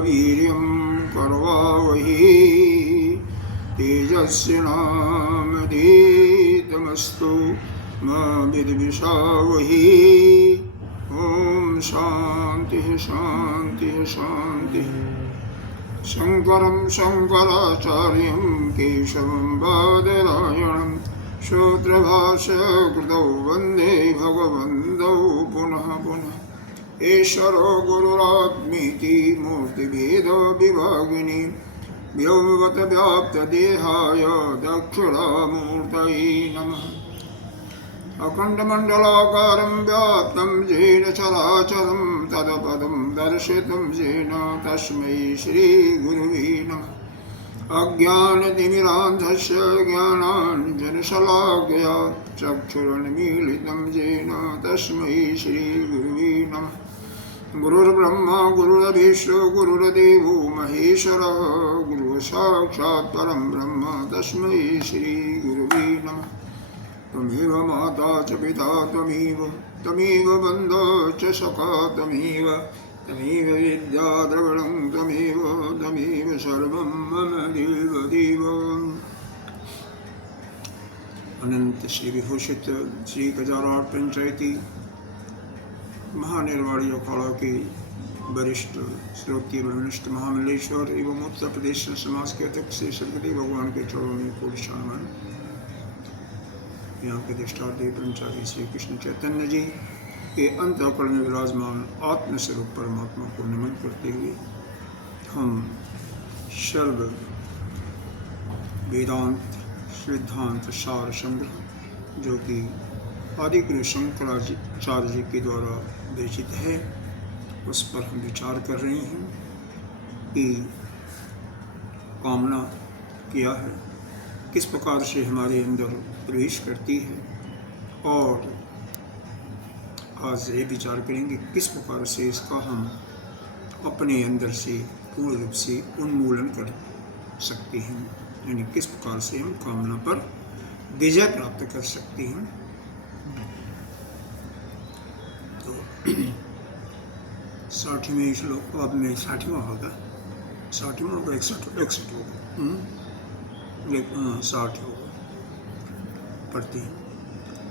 वीर्यं करवावहै तेजस्विनावधीतमस्तु मा विद्विषावहै। ओम शांति शांति शांति। शंकरं शंकराचार्यं केशवं बादरायणं सूत्रभाष्यकृतौ वन्दे भगवन्तौ पुनः पुनः। ईश्वरो गुरुरात्मेति मूर्तिभेदविभागिनी व्योमवद्व्याप्तदेहाय दक्षिणामूर्तये नमः। अखण्डमण्डलाकारं व्याप्तं येन चराचरं तत्पदं दर्शितं येन तस्मै श्रीगुरुवे नमः। अज्ञानतिमिरान्धस्य ज्ञानाञ्जनशलाकया चक्षुरुन्मीलितं येन तस्मै श्रीगुरुवे नमः। गुरुर्ब्रह्मा गुरुर्विष्णु गुरुर्देवो महेश्वरः गुरुसाक्षात् परं ब्रह्म तस्मै श्रीगुरुवे नमः। त्वमेव माता च पिता त्वमेव बन्धो च सखा त्वमेव विद्या द्रविणं त्वमेव सर्वं मम देव। अनंत श्री विभूषित श्री गजाराट पंचायती महानिर्वाणी अखाड़ा के वरिष्ठ श्रोत्रिय ब्रह्मनिष्ठ महामंडलेश्वर एवं उत्तर प्रदेश समाज के अध्यक्ष श्री सदगुरुदेव भगवान के चरणों में कोटि शरण। यहाँ के दृष्टादेव ब्रह्मचारी श्री कृष्ण चैतन्य जी के अंतःकरण में विराजमान आत्मस्वरूप परमात्मा को नमन करते हुए हम सर्व वेदांत सिद्धांत सार संग्रह जो कि आदिगुरु शंकराचार्य जी के द्वारा विरचित है उस पर हम विचार कर रहे हैं कि कामना क्या है, किस प्रकार से हमारे अंदर प्रवेश करती है, और आज ये विचार करेंगे किस प्रकार से इसका हम अपने अंदर से पूर्ण रूप से उन्मूलन कर सकते हैं, यानी किस प्रकार से हम कामना पर विजय प्राप्त कर सकते हैं। तो 60वें श्लोक अब में 60वां होगा, 60वां होगा 61 होगा 60 होगा पढ़ते हैं।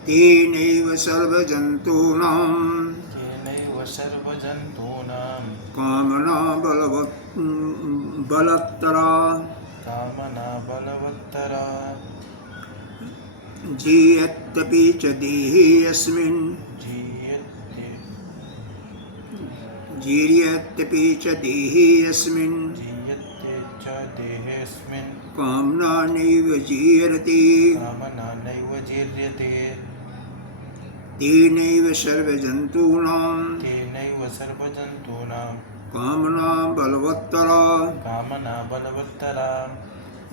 तेनैव सर्वजन्तूनां कामना बलवत्तरा जीयत्यपि च देहे अस्मिन् जीर्यत्यपि च देहे अस्मिन् कामना नैव जीर्यते तेनैव सर्वजन्तूनां कामना बलवत्तरा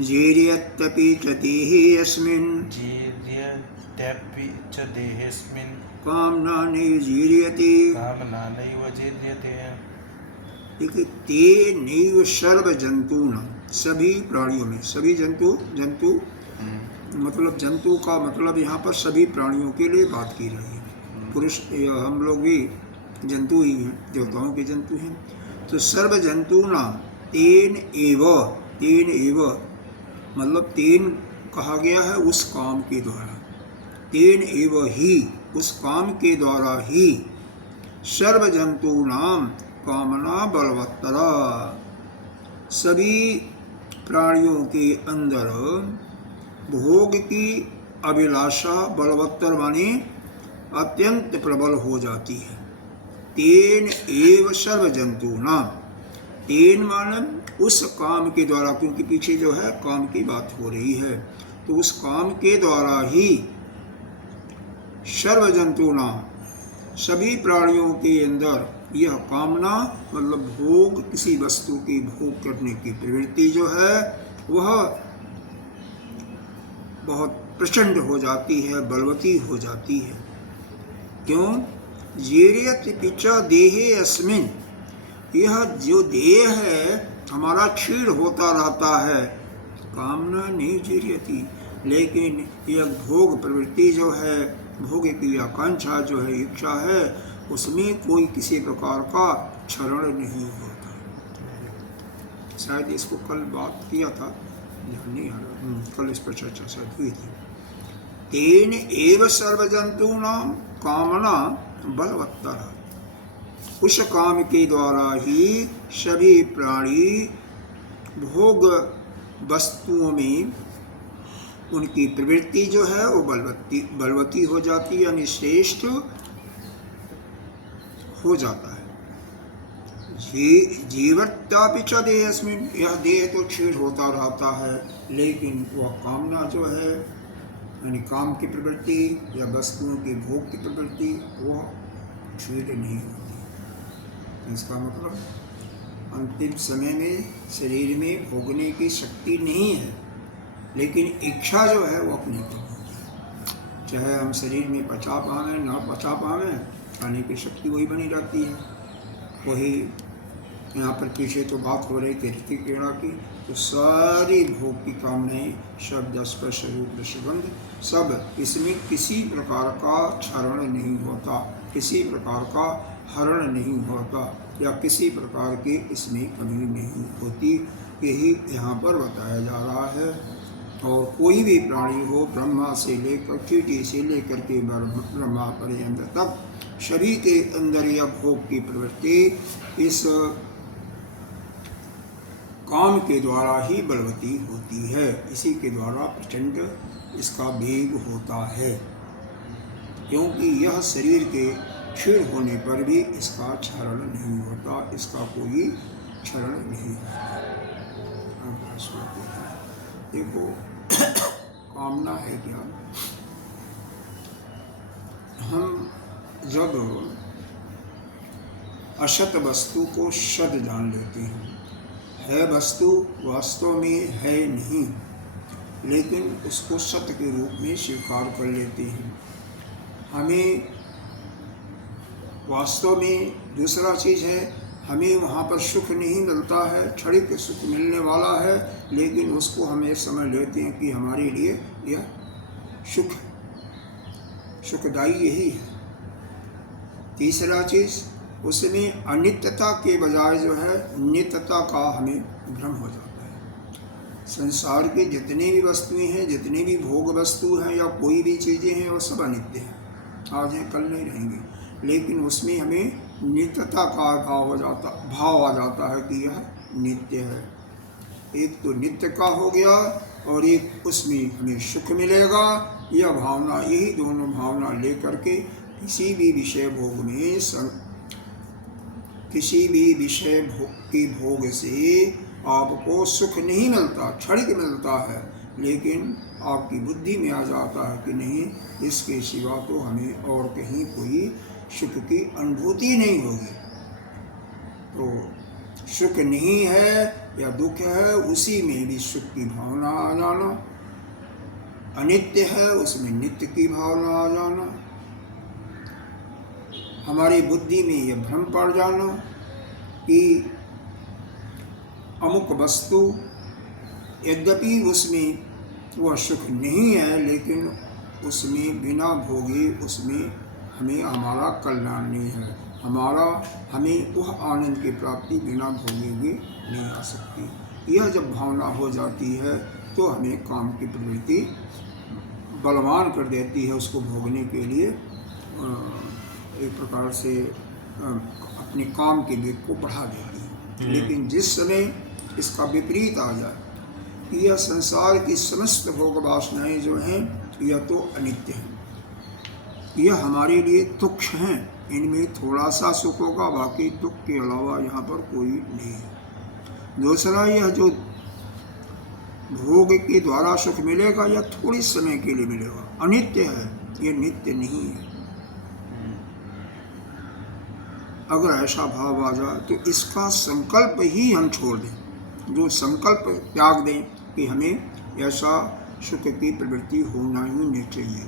जीर्यत्यपि च देहे अस्मिन् कामना नैव जीर्यते। देखिए, तेनैव सर्वजन्तूनां, सभी प्राणियों में, सभी जंतु मतलब जंतु का मतलब यहाँ पर सभी प्राणियों के लिए बात की रही है। पुरुष हम लोग भी जंतु ही हैं, देवताओं के जंतु हैं। तो सर्व जंतूनां तेन एव मतलब तेन कहा गया है उस काम के द्वारा, तेन एव ही उस काम के द्वारा ही सर्व जंतूनां कामना बलवत्तरा, सभी प्राणियों के अंदर भोग की अभिलाषा बलवत्तर माने अत्यंत प्रबल हो जाती है। तेन एव सर्व जंतूनां, तेन माने उस काम के द्वारा, क्योंकि पीछे जो है काम की बात हो रही है, तो उस काम के द्वारा ही सर्व जंतूनां सभी प्राणियों के अंदर यह कामना मतलब भोग, किसी वस्तु की भोग करने की प्रवृत्ति जो है वह बहुत प्रचंड हो जाती है, बलवती हो जाती है। क्यों? जीर्यत्यपि च देहे अस्मिन्, यह जो देह है हमारा क्षीण होता रहता है, कामना नहीं जीर्यति, लेकिन यह भोग प्रवृत्ति जो है, भोग की आकांक्षा जो है, इच्छा है, उसमें कोई किसी प्रकार का क्षरण नहीं होता। शायद इसको कल बात किया था, ध्यान नहीं आ रहा, कल इस पर चर्चा शायद हुई थी। तेन एव सर्वजंतूनां कामना बलवत्तर, उस काम के द्वारा ही सभी प्राणी भोग वस्तुओं में उनकी प्रवृत्ति जो है वो बलवती हो जाती है, यानी श्रेष्ठ हो जाता है। जीवत्यापि च देहस्मिन्, यह देह तो क्षीण होता रहता है, लेकिन वह कामना जो है यानी काम की प्रवृत्ति या वस्तुओं के भोग की प्रवृत्ति वह क्षीण नहीं होती। इसका मतलब अंतिम समय में शरीर में भोगने की शक्ति नहीं है, लेकिन इच्छा जो है वो अपनी तो होती है। चाहे हम शरीर में पचा पावें ना पचा पावें, खाने की शक्ति वही बनी रहती है। वही यहाँ पर पीछे तो बात हो रही थी ऋतिक क्रीड़ा की, तो सारी भोग की कामनाएं, शब्द स्पर्श रूप रसगंध, सब इसमें किसी प्रकार का क्षरण नहीं होता, किसी प्रकार का हरण नहीं होता, या किसी प्रकार की इसमें कमी नहीं होती। यही यहाँ पर बताया जा रहा है। और कोई भी प्राणी हो, ब्रह्मा से लेकर चींटी से लेकर के ब्रह्मा पर्यंत तक, सभी के अंदर यह भोग की प्रवृत्ति इस काम के द्वारा ही बलवती होती है। इसी के द्वारा प्रचंड इसका वेग होता है, क्योंकि यह शरीर के क्षीण होने पर भी इसका क्षरण नहीं होता, इसका कोई क्षरण नहीं होता। देखो कामना है क्या, हम जब असत वस्तु को सत जान लेते हैं, है वस्तु वास्तव में है नहीं, लेकिन उसको सत्य के रूप में स्वीकार कर लेते हैं। हमें वास्तव में दूसरा चीज़ है, हमें वहाँ पर सुख नहीं मिलता है, क्षणिक सुख मिलने वाला है, लेकिन उसको हमें समझ लेते हैं कि हमारे लिए यह सुख सुखदायी यही है। तीसरा चीज़, उसमें अनित्यता के बजाय जो है नित्यता का हमें भ्रम हो जाता है। संसार के जितने भी वस्तुएं हैं, जितने भी भोग वस्तु हैं या कोई भी चीज़ें हैं, वो सब अनित्य हैं, आज हैं कल नहीं रहेंगे, लेकिन उसमें हमें नित्यता का भाव आ जाता है कि यह नित्य है। एक तो नित्य का हो गया और एक उसमें हमें सुख मिलेगा, यह भावना, यही दोनों भावना लेकर के किसी भी विषय भोग में किसी भी विषय के भोग से आपको सुख नहीं मिलता, क्षणिक मिलता है, लेकिन आपकी बुद्धि में आ जाता है कि नहीं, इसके सिवा तो हमें और कहीं कोई सुख की अनुभूति नहीं होगी। तो सुख नहीं है या दुख है, उसी में भी सुख की भावना आ जाना, अनित्य है उसमें नित्य की भावना आ जाना, हमारी बुद्धि में यह भ्रम पड़ जाना कि अमुक वस्तु यद्यपि उसमें वह सुख नहीं है, लेकिन उसमें बिना भोगे उसमें हमें हमारा कल्याण नहीं है, हमें वह आनंद की प्राप्ति बिना भोगे हुए नहीं आ सकती। यह जब भावना हो जाती है तो हमें काम की प्रवृत्ति बलवान कर देती है, उसको भोगने के लिए एक प्रकार से अपने काम के वेग को बढ़ा देती है। लेकिन जिस समय इसका विपरीत आ जाए कि यह संसार की समस्त भोग वासनाएं जो हैं यह तो अनित्य हैं, यह हमारे लिए तुच्छ हैं, इनमें थोड़ा सा सुख होगा, बाकी दुख के अलावा यहाँ पर कोई नहीं है। दूसरा, यह जो भोग के द्वारा सुख मिलेगा यह थोड़ी समय के लिए मिलेगा, अनित्य है, यह नित्य नहीं है। अगर ऐसा भाव आ जाए तो इसका संकल्प ही हम छोड़ दें, जो संकल्प त्याग दें कि हमें ऐसा सुख की प्रवृत्ति होना ही नहीं चाहिए,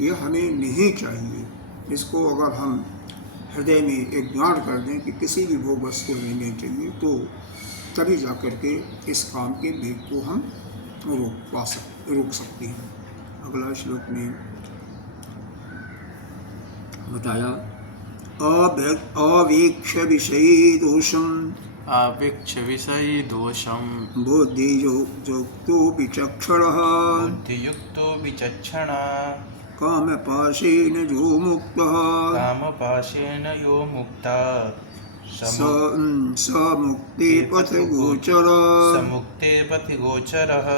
यह हमें नहीं चाहिए। इसको अगर हम हृदय में एक गांठ कर दें कि किसी भी भोग वस्तु में नहीं चाहिए, तो तभी जाकर के इस काम के वेग को हम रोक सकते हैं। अगला श्लोक में बताया, अवेक्ष विषयी दोषम अवेक्ष विषयी दोषम बुद्धियुक्तो विचक्षणः बुद्धियुक्तो विचक्षण कामपाशेन यो मुक्तः कामपाशेन यो मुक्ता स मुक्ते पथगोचरः समुक्ते पथि गोचरः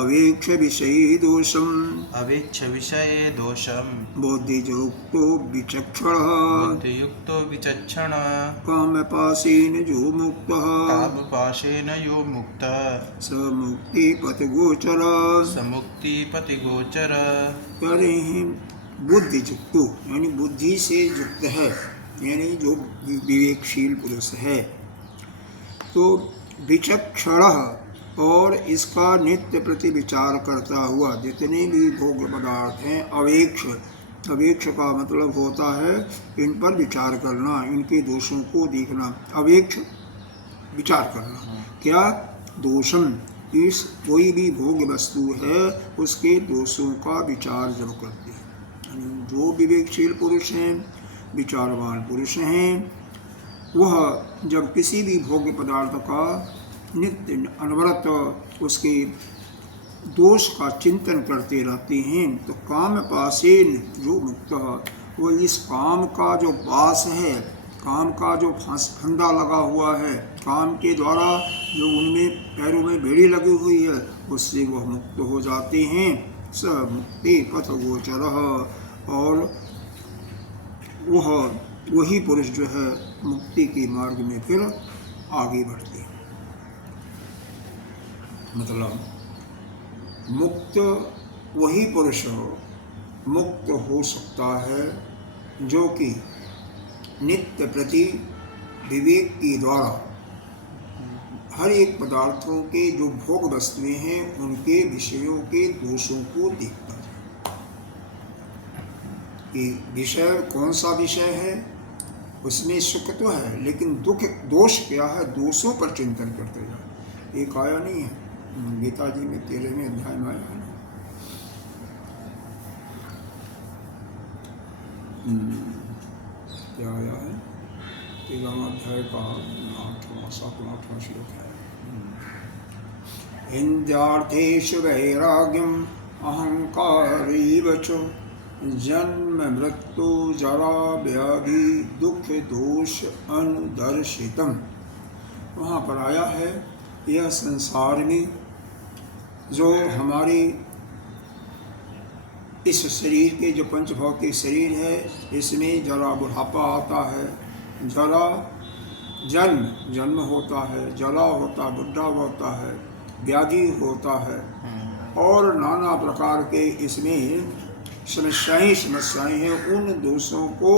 अवेक्ष विषये दोषम् अवेक्ष विषये दोषम बुद्धियुक्तो विचक्षणः बुद्धियुक्तो विचक्षण कामपाशेन यो मुक्तः कामपाशेन यो मुक्तः स मुक्ते पथगोचरः समुक्ति पथि गोचर कह रहे हैं बुद्धियुक्तो यानी बुद्धि से युक्त है, यानी जो विवेकशील पुरुष है। तो विचक्षण और इसका नित्य प्रति विचार करता हुआ जितने भी भोग पदार्थ हैं, अवेक्ष, अवेक्ष का मतलब होता है इन पर विचार करना, इनके दोषों को देखना। अवेक्ष विचार करना, क्या दोषम, इस कोई भी भोग वस्तु है उसके दोषों का विचार जब करते हैं। जो विवेकशील पुरुष हैं, विचारवान पुरुष हैं, वह जब किसी भी भोग्य पदार्थ का नित्य अनवरत उसके दोष का चिंतन करते रहते हैं, तो काम पासेन जो मुक्त, वो इस काम का जो पास है, काम का जो फंदा लगा हुआ है, काम के द्वारा जो उनमें पैरों में बेड़ी लगी हुई है, उससे वह मुक्त हो जाते हैं। स मुक्ति पथ गोचरः, और वही पुरुष जो है मुक्ति के मार्ग में फिर आगे बढ़ते हैं। मतलब मुक्त वही पुरुष मुक्त हो सकता है जो कि नित्य प्रति विवेक के द्वारा हर एक पदार्थों के जो भोग वस्तुएं हैं उनके विषयों के दोषों को देखता है कि विषय कौन सा विषय है, उसमें सुख तो है लेकिन दुख दोष क्या है, दोषों पर चिंतन करते जाए। एक आया नहीं है गीता जी में 13वें अध्याय में आया है ना, क्या आया है 13वां अध्याय का 8वां श्लोक है। इंद्रियार्थेषु वैराग्यम अहंकारेव च जन्म मृत्यु जरा व्याधि दुख दोष अनुदर्शितम। वहाँ पर आया है यह संसार में जो हमारे इस शरीर के जो पंचभौतिक शरीर है, इसमें जरा बुढ़ापा आता है, जरा जन्म होता है, जरा होता, बुढ़ा होता है, व्याधि होता है, और नाना प्रकार के इसमें समस्याएं हैं। उन दोषों को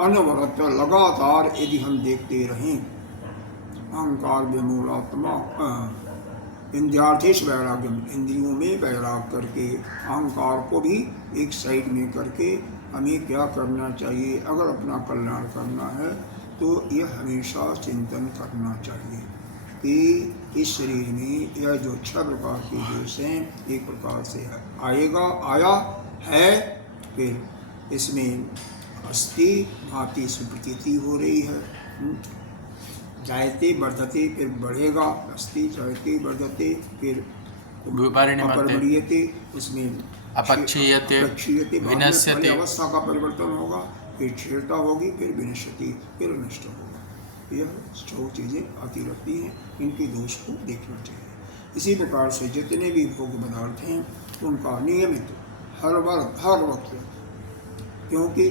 अनवरत लगातार यदि हम देखते रहें, अहंकार विमूलात्मा इंद्रियार्थेषु वैराग्यम, इंद्रियों में वैराग करके अहंकार को भी एक साइड में करके हमें क्या करना चाहिए, अगर अपना कल्याण करना है तो यह हमेशा चिंतन करना चाहिए कि इस शरीर में यह जो 6 प्रकार के दोष हैं एक प्रकार से आया है, फिर इसमें अस्ति भांति सुप्रतीति हो रही है, जायते वर्धते फिर बढ़ेगा, अस्ति जायते वर्धते फिर अपरिणीयते, उसमें अपक्षीयते विनश्यते, अवस्था का परिवर्तन होगा, फिर क्षीणता होगी, फिर विनश्यति, फिर नष्ट होगा। यह 4 चीज़ें आती रहती हैं, इनके दोष को देखना चाहिए। इसी प्रकार से जितने भी भोग पदार्थ हैं उनका नियमित हर वक्त, क्योंकि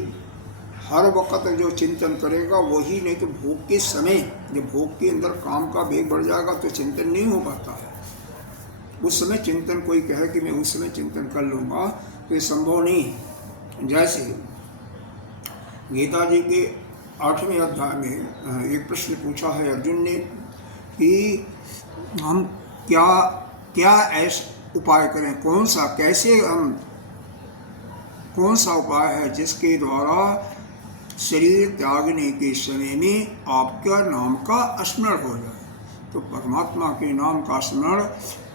हर वक्त जो चिंतन करेगा वही, नहीं तो भोग के समय जब भोग के अंदर काम का वेग बढ़ जाएगा तो चिंतन नहीं हो पाता है। उस समय चिंतन, कोई कहे कि मैं उस समय चिंतन कर लूँगा तो ये संभव नहीं है। जैसे गीता जी के 8वें अध्याय में एक प्रश्न पूछा है अर्जुन ने कि हम क्या ऐसा उपाय करें, कौन सा उपाय है जिसके द्वारा शरीर त्यागने के समय में आपका नाम का स्मरण हो जाए। तो परमात्मा के नाम का स्मरण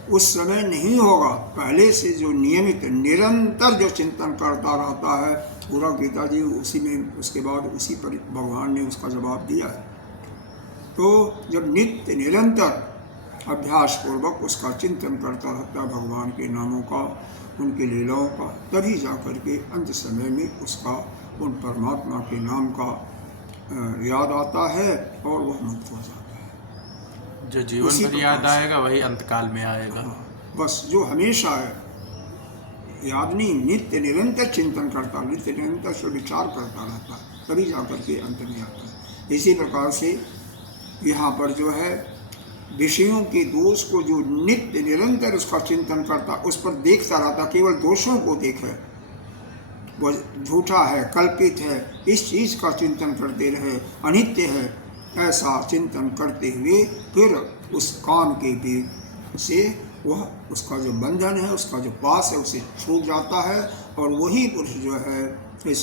उस समय नहीं होगा, पहले से जो नियमित निरंतर जो चिंतन करता रहता है, पूरा गीता जी उसी में, उसके बाद उसी पर भगवान ने उसका जवाब दिया है। तो जब नित्य निरंतर अभ्यास पूर्वक उसका चिंतन करता रहता है, भगवान के नामों का, उनके लीलाओं का, तभी जा कर के अंत समय में उसका उन परमात्मा के नाम का याद आता है और वह मुक्त हो जाता है। जो जीवन भर याद आएगा वही अंतकाल में आएगा। बस जो हमेशा है याद नहीं, नित्य निरंतर चिंतन करता, नित्य निरंतर से विचार करता रहता, तभी जाकर के अंत में आता है। इसी प्रकार से यहाँ पर जो है विषयों के दोष को जो नित्य निरंतर उसका चिंतन करता, उस पर देखता रहता, केवल दोषों को देखे, वह झूठा है, कल्पित है, इस चीज़ का चिंतन करते रहे, अनित्य है, ऐसा चिंतन करते हुए फिर उस काम के वेग से वह उसका जो बंधन है, उसका जो पास है, उसे छूट जाता है और वही पुरुष जो है इस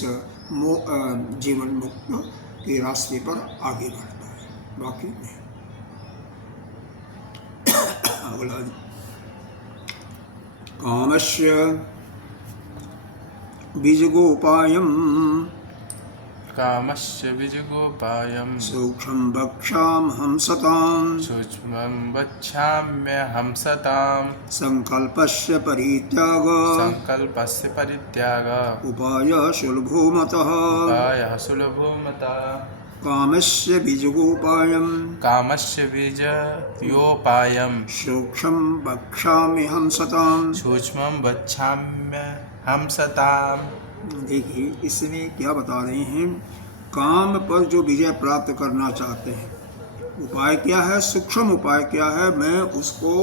जीवन मुक्त के रास्ते पर आगे बढ़ता है, बाकी नहीं। कामस्य बीजगोपायम् कामस्य बीजगोपायं सूक्ष्मं वक्ष्याम्यहं सताम् सूक्ष्मं वक्ष्याम्यहं सतां संकल्पस्य परित्याग संकल्पस्य परित्याग उपायः सुलभो मतः उपायः सुलभो मतः कामस्य बीजगोपायम् कामस्य बीजयोपायं सूक्ष्मं वक्ष्याम्यहं सताम्। सूक्ष्मं वक्ष्याम्यहं सतां। देखिए इसमें क्या बता रहे हैं, काम पर जो विजय प्राप्त करना चाहते हैं, उपाय क्या है, सूक्ष्म उपाय क्या है, मैं उसको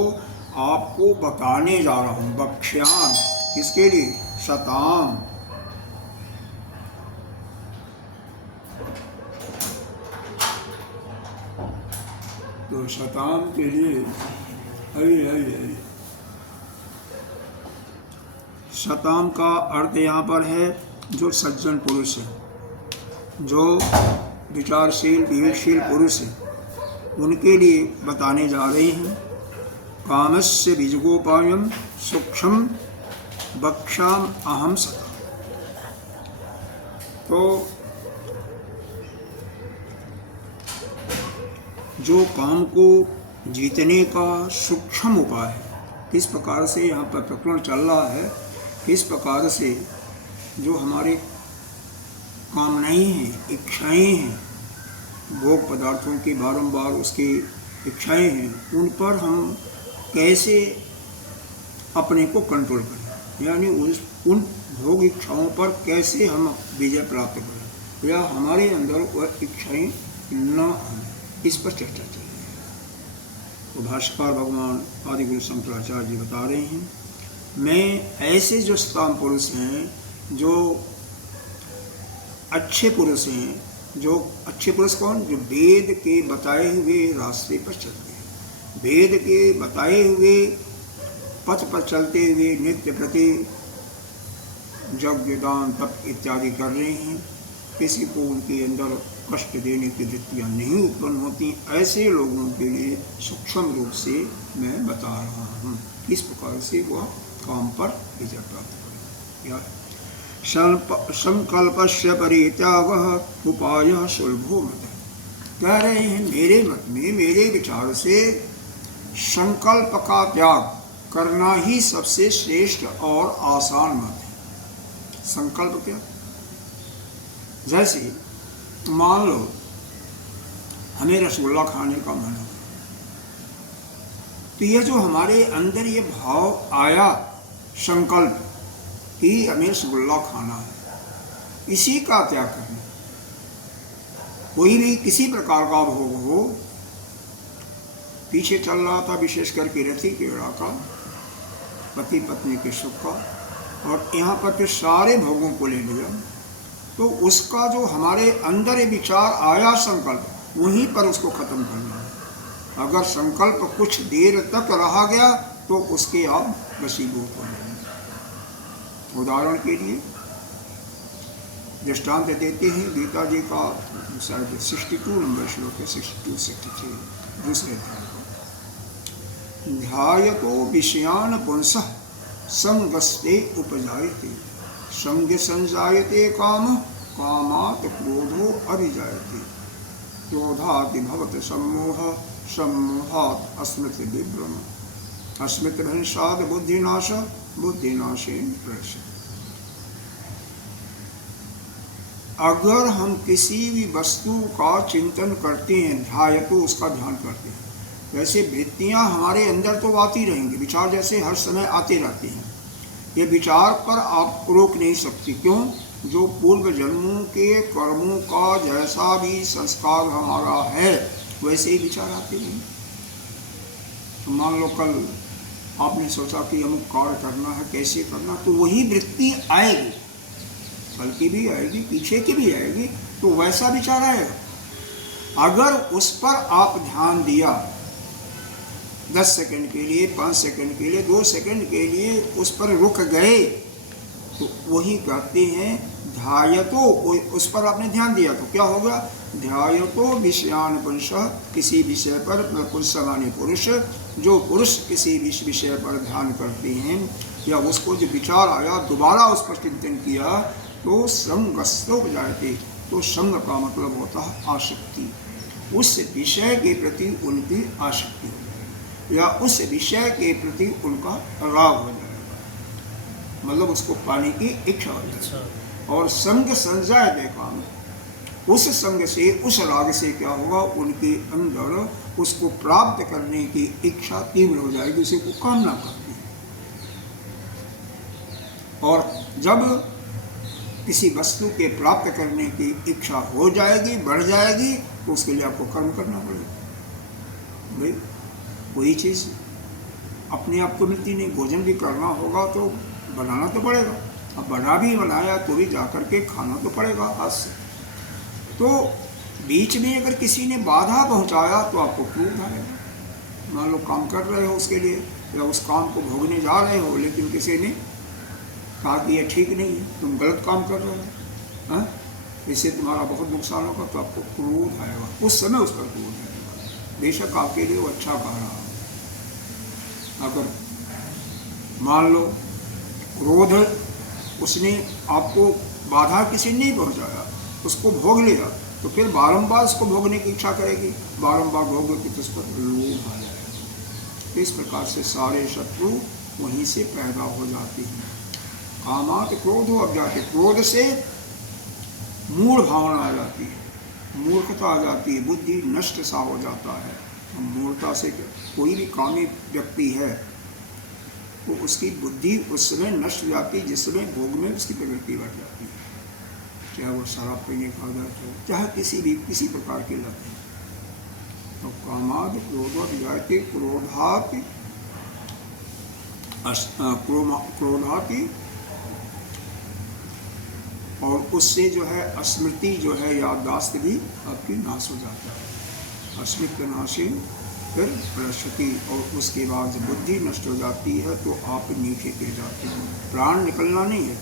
आपको बताने जा रहा हूँ। वक्ष्याम किसके लिए, सताम, तो शताम के लिए हरि शताम का अर्थ यहाँ पर है जो सज्जन पुरुष है, जो विचारशील विवेकशील पुरुष है, उनके लिए बताने जा रहे हैं। कामस्य बीजगोपायम सूक्ष्म वक्ष्याम अहम सताम। तो जो काम को जीतने का सूक्ष्म उपाय है, किस प्रकार से यहाँ पर प्रकरण चल रहा है, किस प्रकार से जो हमारे कामनाएं हैं, इच्छाएं हैं, भोग पदार्थों की बारंबार उसकी इच्छाएं हैं, उन पर हम कैसे अपने को कंट्रोल करें, यानी उन भोग इच्छाओं पर कैसे हम विजय प्राप्त करें या हमारे अंदर वह इच्छाएं न आए, इस पर चर्चा चल रही है। तो भाष्यकार भगवान आदि गुरु शंकराचार्य जी बता रहे हैं, मैं ऐसे जो सताम पुरुष हैं, जो अच्छे पुरुष हैं, जो अच्छे पुरुष कौन, जो वेद के बताए हुए रास्ते पर चलते हैं, वेद के बताए हुए पथ पर चलते हुए नित्य प्रति यज्ञ दान तप इत्यादि कर रहे हैं, किसी को उनके अंदर कष्ट देने की वृत्तियाँ नहीं उत्पन्न होती, ऐसे लोगों के लिए सूक्ष्म रूप से मैं बता रहा हूँ किस प्रकार से वह काम पर विजय प्राप्त करें। संकल्पस्य परित्यागः उपायः सुलभो मतः। कह रहे हैं मेरे मत में, मेरे विचार से संकल्प का त्याग करना ही सबसे श्रेष्ठ और आसान मत है। संकल्प क्या, जैसे मान लो हमें रसगुल्ला खाने का मन हो, तो यह जो हमारे अंदर ये भाव आया संकल्प कि हमें रसगुल्ला खाना है, इसी का त्याग करना। कोई भी किसी प्रकार का भोग हो, पीछे चल रहा था विशेष करके रति क्रीड़ा का, पति पत्नी के सुख का, और यहाँ पर फिर सारे भोगों को ले लिया, तो उसका जो हमारे अंदर विचार आया संकल्प, वहीं पर उसको खत्म करना है। अगर संकल्प कुछ देर तक रहा गया तो उसके आप वशीभूत हो जाएंगे। उदाहरण के लिए दृष्टांत देते हैं गीता जी का शायद 62 नंबर श्लोक है, 62-63 दूसरे ध्यायतो विषयान पुंसः संगस्ते उपजायते संग संजायते काम कामात् क्रोधो अभिजायते। क्रोधादि भवत सम्मोह सम्मोहात् अस्मृति विभ्रम अस्मृति भ्रंशात् बुद्धिनाश बुद्धिनाशेन प्रलयस्य। अगर हम किसी भी वस्तु का चिंतन करते हैं, ध्यायतो उसका ध्यान करते हैं, वैसे वृत्तियां हमारे अंदर तो आती रहेंगी, विचार जैसे हर समय आते रहते हैं। ये विचार पर आप रोक नहीं सकती। क्यों? जो पूर्व जन्मों के कर्मों का जैसा भी संस्कार हमारा है वैसे ही विचार आते रहेंगे। तो मान लो कल आपने सोचा कि अमुक कार्य करना है, कैसे करना, तो वही वृत्ति आएगी, कल की भी आएगी, पीछे की भी आएगी, तो वैसा विचार आएगा। अगर उस पर आप ध्यान दिया 10 सेकंड के लिए, 5 सेकंड के लिए, 2 सेकंड के लिए उस पर रुक गए, तो वही कहते हैं ध्यायतो। उस पर आपने ध्यान दिया तो क्या होगा? ध्यायतो विषयान पुरुष, किसी विषय पर, पुरुष माने पुरुष, जो पुरुष किसी विषय पर ध्यान करते हैं या उसको जो विचार आया दोबारा उस पर चिंतन किया तो संगस्तो जायते। तो संग का मतलब होता है आसक्ति, उस विषय के प्रति उनकी आसक्ति या उस विषय के प्रति उनका राग हो जाएगा, मतलब उसको पाने की इच्छा हो जाएगी। और संग संजायते काम, उस संग से, उस राग से क्या होगा? उनके अंदर उसको प्राप्त करने की इच्छा तीव्र हो जाएगी, उसी को कामना करती है। और जब किसी वस्तु के प्राप्त करने की इच्छा हो जाएगी, बढ़ जाएगी, तो उसके लिए आपको कर्म करना पड़ेगा। भाई कोई चीज़ अपने आप को मिलती नहीं, भोजन भी करना होगा तो बनाना तो पड़ेगा। अब बनाया तो भी जाकर के खाना तो पड़ेगा हाथ से। तो बीच में अगर किसी ने बाधा पहुंचाया तो आपको क्रोध आएगा। मान लो काम कर रहे हो उसके लिए या उस काम को भोगने जा रहे हो, लेकिन किसी ने कहा कि यह ठीक नहीं है, तुम गलत काम कर रहे हो, हाँ, इससे तुम्हारा बहुत नुकसान होगा, तो आपको क्रोध आएगा। उस समय उस पर क्रोध आएगा, बेशक आपके लिए वो अच्छा कह रहा हो। अगर मान लो क्रोध, उसने आपको बाधा किसी नहीं पहुंचाया, उसको भोग लिया, तो फिर बारंबार उसको भोगने की इच्छा करेगी, बारंबार भोगोगे तो उस पर लोभ आ जाएगा। इस प्रकार से सारे शत्रु वहीं से पैदा हो जाते हैं। कामात क्रोध हो जाते, क्रोध से मूढ़ भावना आ जाती है, मूर्खता आ जाती है, बुद्धि नष्ट सा हो जाता है। मूर्खता से कोई भी कामी व्यक्ति है तो उसकी बुद्धि उस समय नष्ट हो जाती है जिस समय भोग में उसकी प्रवृत्ति बढ़ जाती है, चाहे वो शराब पीने का आदत हो, चाहे किसी प्रकार की लत है। तो कामाद क्रोध जाते, क्रोधाति, और उससे जो है स्मृति जो है याददाश्त भी आपकी नाश हो जाता है। स्मृति नाशी फिर प्रलयति, और उसके बाद जब बुद्धि नष्ट हो जाती है तो आप नीचे गिर जाते हो। प्राण निकलना नहीं है,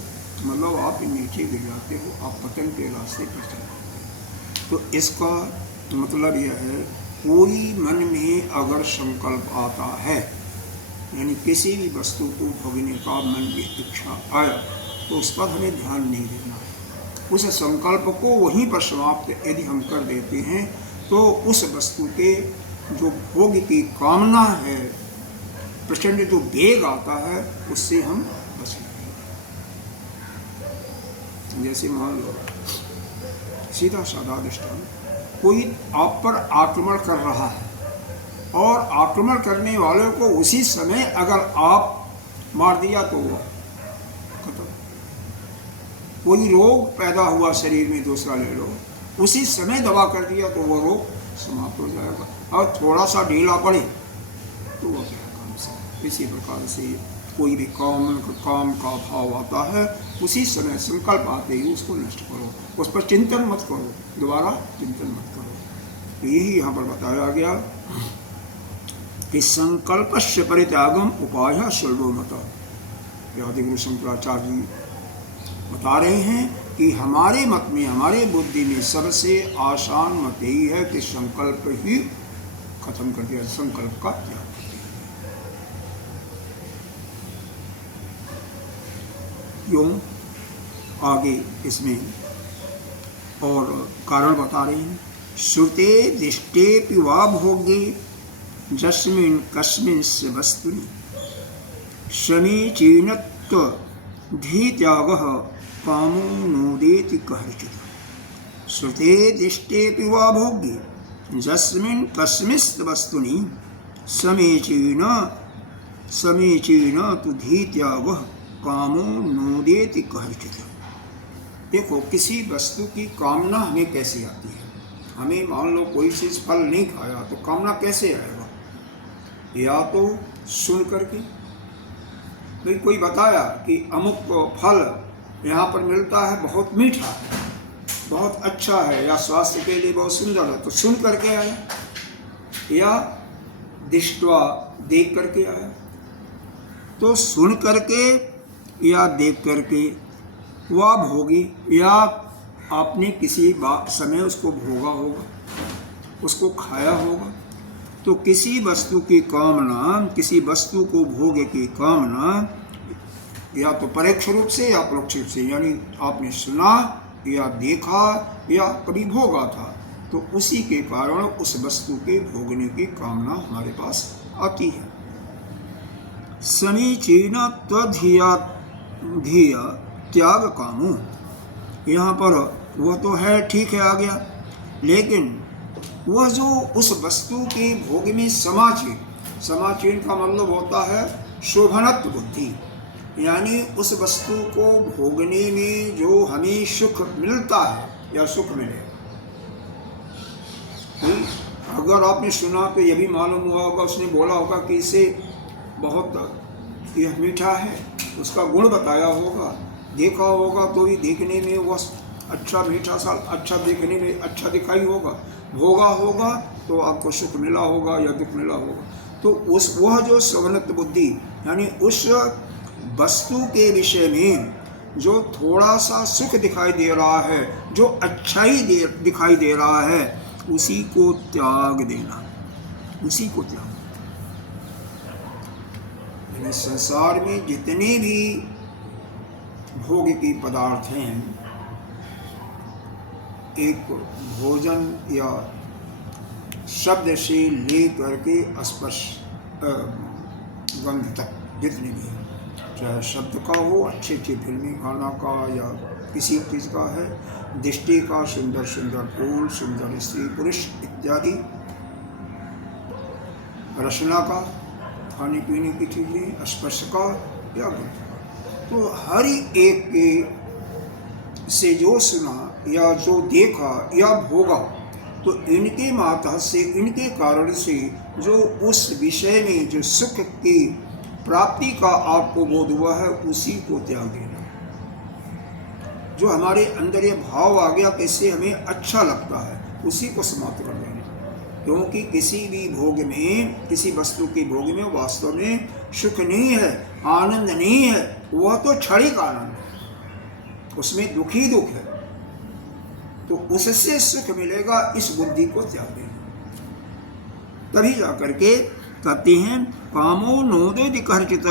मतलब आप नीचे गिर जाते हो, आप पतन के रास्ते पर चलते हो। तो इसका मतलब यह है, कोई मन में अगर संकल्प आता है, यानी किसी भी वस्तु को भोगने का मन की इच्छा आया, तो उस पर हमें ध्यान नहीं देना। उस संकल्प को वहीं पर समाप्त यदि हम कर देते हैं तो उस वस्तु के जो भोग की कामना है, प्रचंड जो वेग आता है, उससे हम बच जाएंगे। जैसे मान लो सीधा साधा दृष्टांत, कोई आप पर आक्रमण कर रहा है और आक्रमण करने वाले को उसी समय अगर आप मार दिया तो वो खत्म। कोई रोग पैदा हुआ शरीर में, दूसरा ले लो, उसी समय दवा कर दिया तो वो रोग समाप्त हो जाएगा। और थोड़ा सा ढीला पड़े तो वो क्या काम से। इसी प्रकार से कोई भी काम का भाव आता है, उसी समय संकल्प आते ही उसको नष्ट करो, उस पर चिंतन मत करो, दोबारा चिंतन मत करो। तो यही यहाँ पर बताया गया कि संकल्पस्य परित्यागम उपाय सुलभो मत। आदि गुरु शंकराचार्य जी बता रहे हैं कि हमारे मत में, हमारे बुद्धि में सबसे आसान मत यही है कि संकल्प ही खत्म कर दिया, संकल्प का त्याग। क्यों? आगे इसमें और कारण बता रहे हैं श्रुते दिष्टेऽपि वा भोगे यस्मिन् कस्मिंश्च वस्तुनि समीचीनत्वधीत्यागः कामो नोदेति कश्चित्। श्रुते दिष्टेऽपि वा भोगे यस्मिन् कस्मिंश्च वस्तुनि समीचीन तु धीत्यागः कामो नोदेति कश्चित्। देखो, किसी वस्तु की कामना हमें कैसे आती है? हमें मान लो कोई चीज़ फल नहीं खाया तो कामना कैसे आएगा? या तो सुन करके, भाई कोई बताया कि अमुक फल यहाँ पर मिलता है, बहुत मीठा है, बहुत अच्छा है, या स्वास्थ्य के लिए बहुत सुंदर है, तो सुन करके आया, या दृष्टवा देख करके आया। तो सुन करके या देख करके वह भोगी, या आपने किसी समय उसको भोगा होगा, उसको खाया होगा। तो किसी वस्तु की कामना, किसी वस्तु को भोगे की कामना या तो परोक्ष रूप से या परोक्ष रूप से, यानी आपने सुना या देखा या कभी भोगा था, तो उसी के कारण उस वस्तु के भोगने की कामना हमारे पास आती है। समीचीन त्वधिया त्याग कामो, यहाँ पर वह तो है, ठीक है, आ गया, लेकिन वह जो उस वस्तु के भोग में समाचीन का मतलब होता है शोभनत्व बुद्धि, यानी उस वस्तु को भोगने में जो हमें सुख मिलता है या सुख मिले। अगर आपने सुना तो यह भी मालूम हुआ होगा, उसने बोला होगा कि इसे बहुत यह मीठा है, उसका गुण बताया होगा, देखा होगा तो भी देखने में वह अच्छा मीठा सा अच्छा देखने में अच्छा दिखाई होगा, भोगा होगा तो आपको सुख मिला होगा या दुख मिला होगा। तो वह जो सवनत बुद्धि, यानी उस वस्तु के विषय में जो थोड़ा सा सुख दिखाई दे रहा है, जो अच्छाई दिखाई दे रहा है, उसी को त्याग देना, उसी को त्याग। यानी संसार में जितने भी भोग के पदार्थ हैं, एक भोजन या शब्द से लेकर के स्पर्श गंध तक जितने भी हैं, चाहे शब्द का हो, अच्छे अच्छे फिल्मी गाना का या किसी चीज़ का है, दृष्टि का सुंदर सुंदर फूल, सुंदर स्त्री पुरुष इत्यादि, रचना का, खाने पीने की चीज़ें, स्पर्श का या गंध का। तो हर एक के से जो सुना या जो देखा या भोगा, तो इनके माध्यम से, इनके कारण से जो उस विषय में जो सुख की प्राप्ति का आपको बोध हुआ है, उसी को त्याग देना। जो हमारे अंदर ये भाव आ गया, कैसे हमें अच्छा लगता है, उसी को समाप्त कर देना। क्योंकि किसी भी भोग में, किसी वस्तु के भोग में वास्तव में सुख नहीं है, आनंद नहीं है, वह तो क्षणिक आनंद है, उसमें दुख ही दुख है। तो उससे सुख मिलेगा, इस बुद्धि को त्याग देना। तभी जाकर के कहते हैं कामो नोदेति कश्चित्।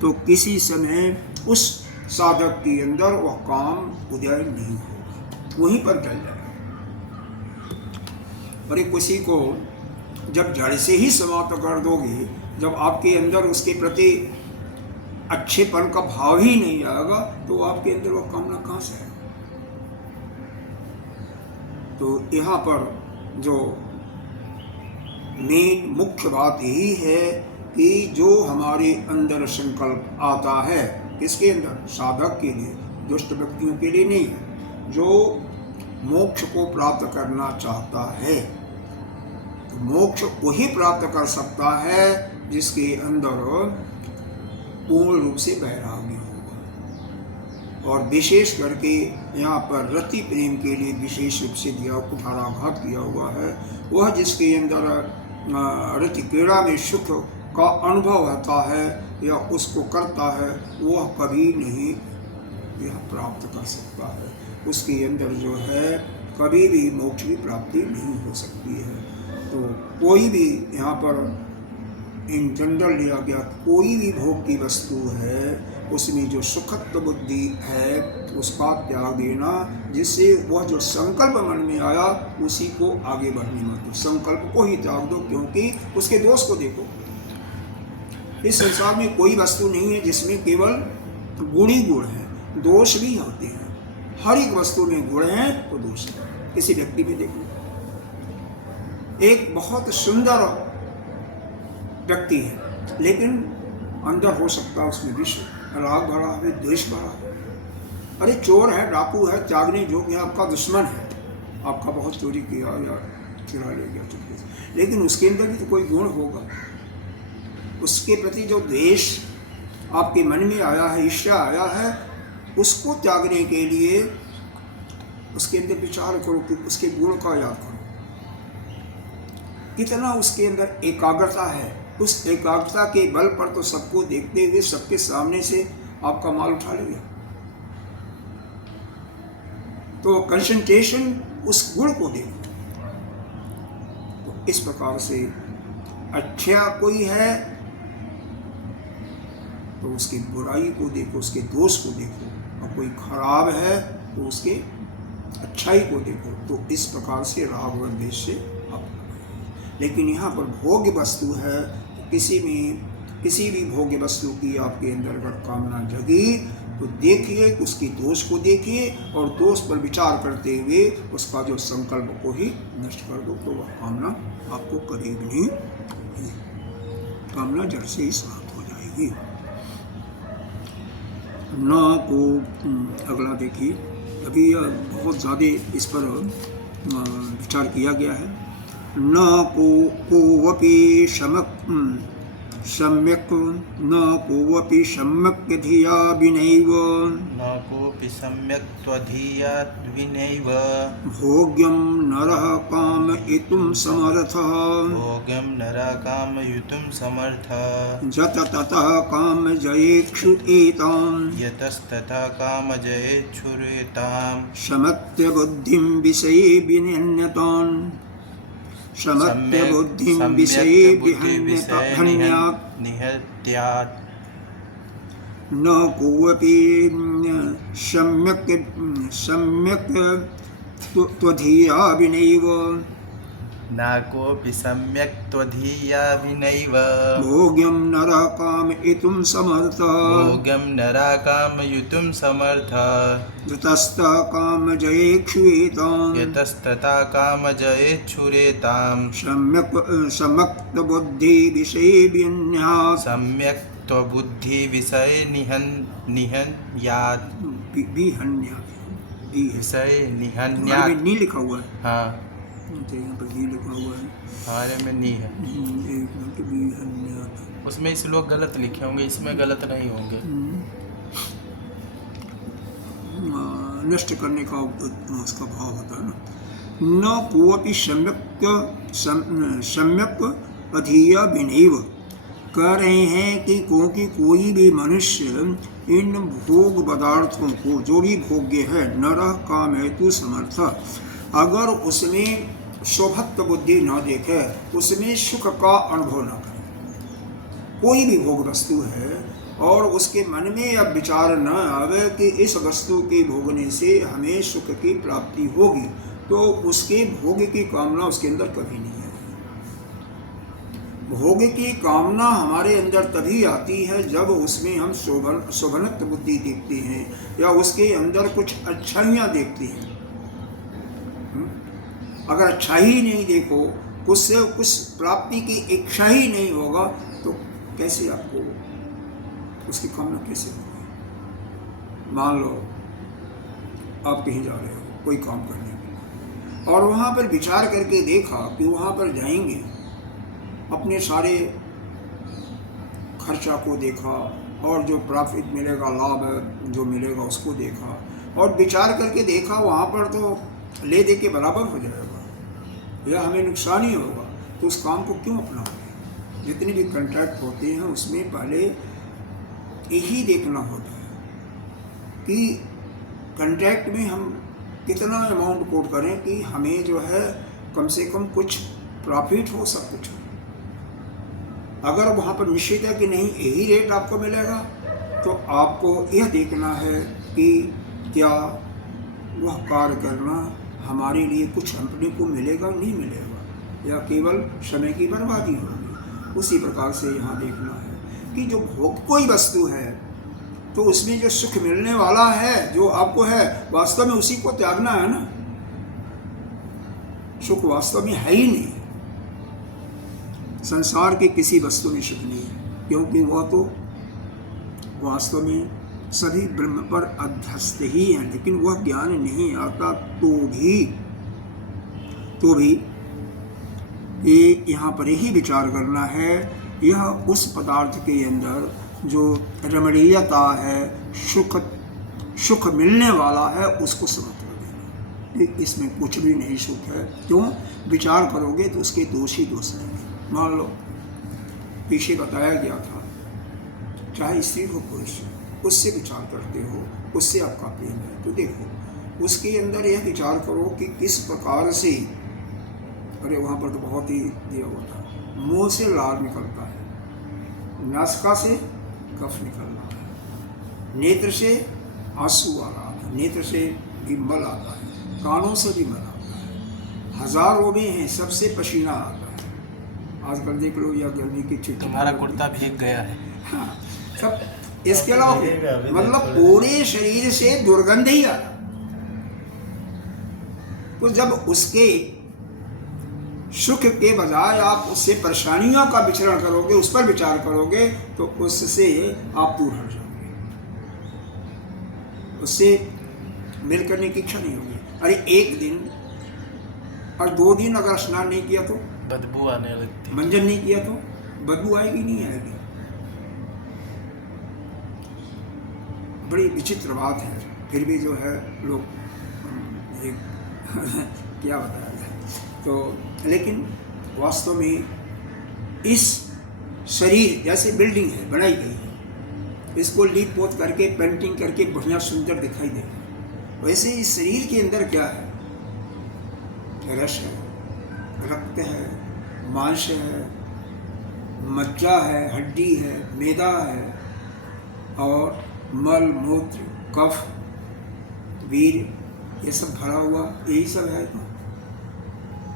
तो किसी समय उस साधक के अंदर वह काम उदय नहीं होगा, वहीं पर जल जाएगा। और किसी को जब जड़ से ही समाप्त कर दोगे, जब आपके अंदर उसके प्रति अच्छेपन का भाव ही नहीं आएगा, तो आपके अंदर वह कामना कहाँ से आएगा? तो यहाँ पर जो मेन मुख्य बात यही है कि जो हमारे अंदर संकल्प आता है, किसके अंदर? साधक के लिए, दुष्ट व्यक्तियों के लिए नहीं। जो मोक्ष को प्राप्त करना चाहता है, तो मोक्ष वही प्राप्त कर सकता है जिसके अंदर पूर्ण रूप से वैराग्य होगा। और विशेष करके यहाँ पर रति प्रेम के लिए विशेष रूप से कुठाराघात किया हुआ है। वह जिसके अंदर रति क्रीड़ा में सुख का अनुभव होता है या उसको करता है, वह कभी नहीं यह प्राप्त कर सकता है। उसके अंदर जो है कभी भी मोक्ष की प्राप्ति नहीं हो सकती है। तो कोई भी यहाँ पर इन जनरल लिया गया, कोई भी भोग की वस्तु है उसमें जो सुखत्व बुद्धि है उसका त्याग देना, जिससे वह जो संकल्प मन में आया उसी को आगे बढ़ने मत दो, संकल्प को ही त्याग दो, क्योंकि उसके दोष को देखो। इस संसार में कोई वस्तु नहीं है जिसमें केवल गुण ही गुण है, दोष भी होते हैं। हर एक वस्तु में गुण है तो दोष है। किसी व्यक्ति में देखो, एक बहुत सुंदर व्यक्ति है लेकिन अंदर हो सकता है उसमें विष, राग भरा है, द्वेष भरा है। अरे चोर है, डाकू है, त्यागने योग्य है, आपका दुश्मन है, आपका बहुत चोरी किया या चुरा ले गया चुपके से, लेकिन उसके अंदर भी तो कोई गुण होगा। उसके प्रति जो द्वेष आपके मन में आया है, ईर्ष्या आया है, उसको त्यागने के लिए उसके अंदर विचार करो कि उसके गुण का याद करो, कितना उसके अंदर एकाग्रता है। उस एकाग्रता के बल पर तो सबको देखते हुए सबके सामने से आपका माल उठा लेगा। तो कंसंट्रेशन उस गुण को देखो। तो इस प्रकार से अच्छा कोई है तो उसकी बुराई को देखो, उसके दोष को देखो, और कोई खराब है तो उसके अच्छाई को देखो। तो इस प्रकार से राग और द्वेष से आप, लेकिन यहाँ पर भोग्य वस्तु है, किसी भी भोग्य वस्तु की आपके अंदर अगर कामना जगी तो देखिए, उसकी दोष को देखिए और दोष पर विचार करते हुए उसका जो संकल्प को ही नष्ट कर दो, तो वह कामना आपको कभी भी नहीं होगी, कामना जड़ से ही समाप्त हो जाएगी। न को अगला देखिए, अभी बहुत ज़्यादा इस पर विचार किया गया है। न कोवपि सम्यक् न कोवपि सम्यक् धिया विनैव, न कोऽपि सम्यक् त्वधिया विनैव, भोग्यं नरः कामयितुं समर्थः, भोग्यं नरः कामयितुं समर्थः, यततः कामजयेक्षु एतान्, यतस्ततः कामजयेच्छुरेताम्, शमत्यबुद्धिं विषये विनिन्यतान्, शमत्यबुद्धिं विषये विहन्यत्यात्, न कोऽपि सम्यक् त्वधिया विनैव, न कोऽपि सम्यक् त्वधिया विनैव, भोग्यं नरः कामयितुं समर्थः, भोग्यं नरः कामयितुं समर्थः, यतस्ततः कामजयेक्षुरेतान्, यतस्ततः कामजयेच्छुरेताम्, सम्यक् बुद्धि विषये विन्यात्, सम्यक् त्वबुद्धि विषये निहन्यात्, विषये निहन्यात्। नहीं लिखा हुआ है, हाँ, यहाँ पर भी लिखा हुआ है, हमारे में नहीं है, एक मिनट, विहन्यात्, उसमें श्लोक गलत लिखे होंगे, इसमें गलत नहीं होंगे। नष्ट करने का उसका भाव होता है ना। न कोऽपि सम्यक् अधीया विनैव, कह रहे हैं कि क्योंकि कोई भी मनुष्य इन भोग पदार्थों को, जो भी भोग्य है, नरः कामयितुं समर्थः, अगर उसमें शोभत्व बुद्धि न देखे, उसमें सुख का अनुभव न करे, कोई भी भोग वस्तु है और उसके मन में अब विचार न आवे कि इस वस्तु के भोगने से हमें सुख की प्राप्ति होगी, तो उसके भोग की कामना उसके अंदर कभी नहीं है। भोग की कामना हमारे अंदर तभी आती है जब उसमें हम शोभनत्व बुद्धि देखते हैं या उसके अंदर कुछ अच्छाइयाँ देखते हैं। अगर अच्छा ही नहीं देखो, उससे कुछ प्राप्ति की इच्छा ही नहीं होगा, तो कैसे आपको उसकी कामना कैसे होगी। मान लो आप कहीं जा रहे हो कोई काम करने के लिए, और वहाँ पर विचार करके देखा कि वहाँ पर जाएंगे, अपने सारे खर्चा को देखा और जो प्रॉफिट मिलेगा, लाभ जो मिलेगा उसको देखा, और विचार करके देखा वहाँ पर तो ले दे के बराबर हो जाएगा या हमें नुकसान ही होगा, तो उस काम को क्यों अपनाओगे। जितने भी कॉन्ट्रैक्ट होते हैं उसमें पहले यही देखना होता है कि कॉन्ट्रैक्ट में हम कितना अमाउंट कोट करें कि हमें जो है कम से कम कुछ प्रॉफिट हो, सब कुछ हो। अगर वहाँ पर निश्चित है कि नहीं यही रेट आपको मिलेगा, तो आपको यह देखना है कि क्या वह कार्य करना हमारे लिए कुछ अपने को मिलेगा नहीं मिलेगा, या केवल समय की बर्बादी होगी। उसी प्रकार से यहाँ देखना है कि जो भोग कोई वस्तु है तो उसमें जो सुख मिलने वाला है जो आपको है, वास्तव में उसी को त्यागना है ना। सुख वास्तव में है ही नहीं, संसार के किसी वस्तु में सुख नहीं है, क्योंकि वह तो वास्तव में सभी ब्रह्म पर अध्यस्त ही हैं। लेकिन वह ज्ञान नहीं आता तो भी ये यहाँ पर यही विचार करना है, यह उस पदार्थ के अंदर जो रमणीयता है, सुख मिलने वाला है, उसको समझ देना। इसमें कुछ भी नहीं सुख है। क्यों? विचार करोगे तो उसके दोष ही दोष रहेंगे। मान लो पीछे बताया गया था, चाहे स्त्री हो पुरुष, उससे विचार करते हो, उससे आपका प्रेम है, तो देखो उसके अंदर यह विचार करो कि किस प्रकार से, अरे वहाँ पर तो बहुत ही दिया हुआ था, मुँह से लार निकलता है, नासिका से कफ निकल रहा है, नेत्र से आंसू आ रहा है, नेत्र से भी मल आता है, कानों से भी मल आता है, हजार रोबे हैं, सबसे पसीना आता है। आजकल देख लो, या गर्मी की चिट्ठी, तुम्हारा कुर्ता भीग गया है। हाँ, सब इसके अलावा मतलब पूरे शरीर से दुर्गंध ही आ रहा। तो जब उसके सुख के बजाय आप उससे परेशानियों का विचरण करोगे, उस पर विचार करोगे, तो उससे आप दूर हट जाओगे, उससे मिल करने की इच्छा नहीं होगी। अरे एक दिन और 2 दिन अगर स्नान नहीं किया तो बदबू आने लगती, मंजन नहीं किया तो बदबू आएगी नहीं आएगी। बड़ी विचित्र बात है, फिर भी जो है लोग ये क्या बताया जाए। तो लेकिन वास्तव में इस शरीर जैसे बिल्डिंग है, बनाई गई है, इसको लीप पोत करके पेंटिंग करके बढ़िया सुंदर दिखाई देगा। वैसे इस शरीर के अंदर क्या है? रस है, रक्त है, मांस है, मज्जा है, हड्डी है, मैदा है, और मल मूत्र कफ वीर, ये सब भरा हुआ, यही सब है। तो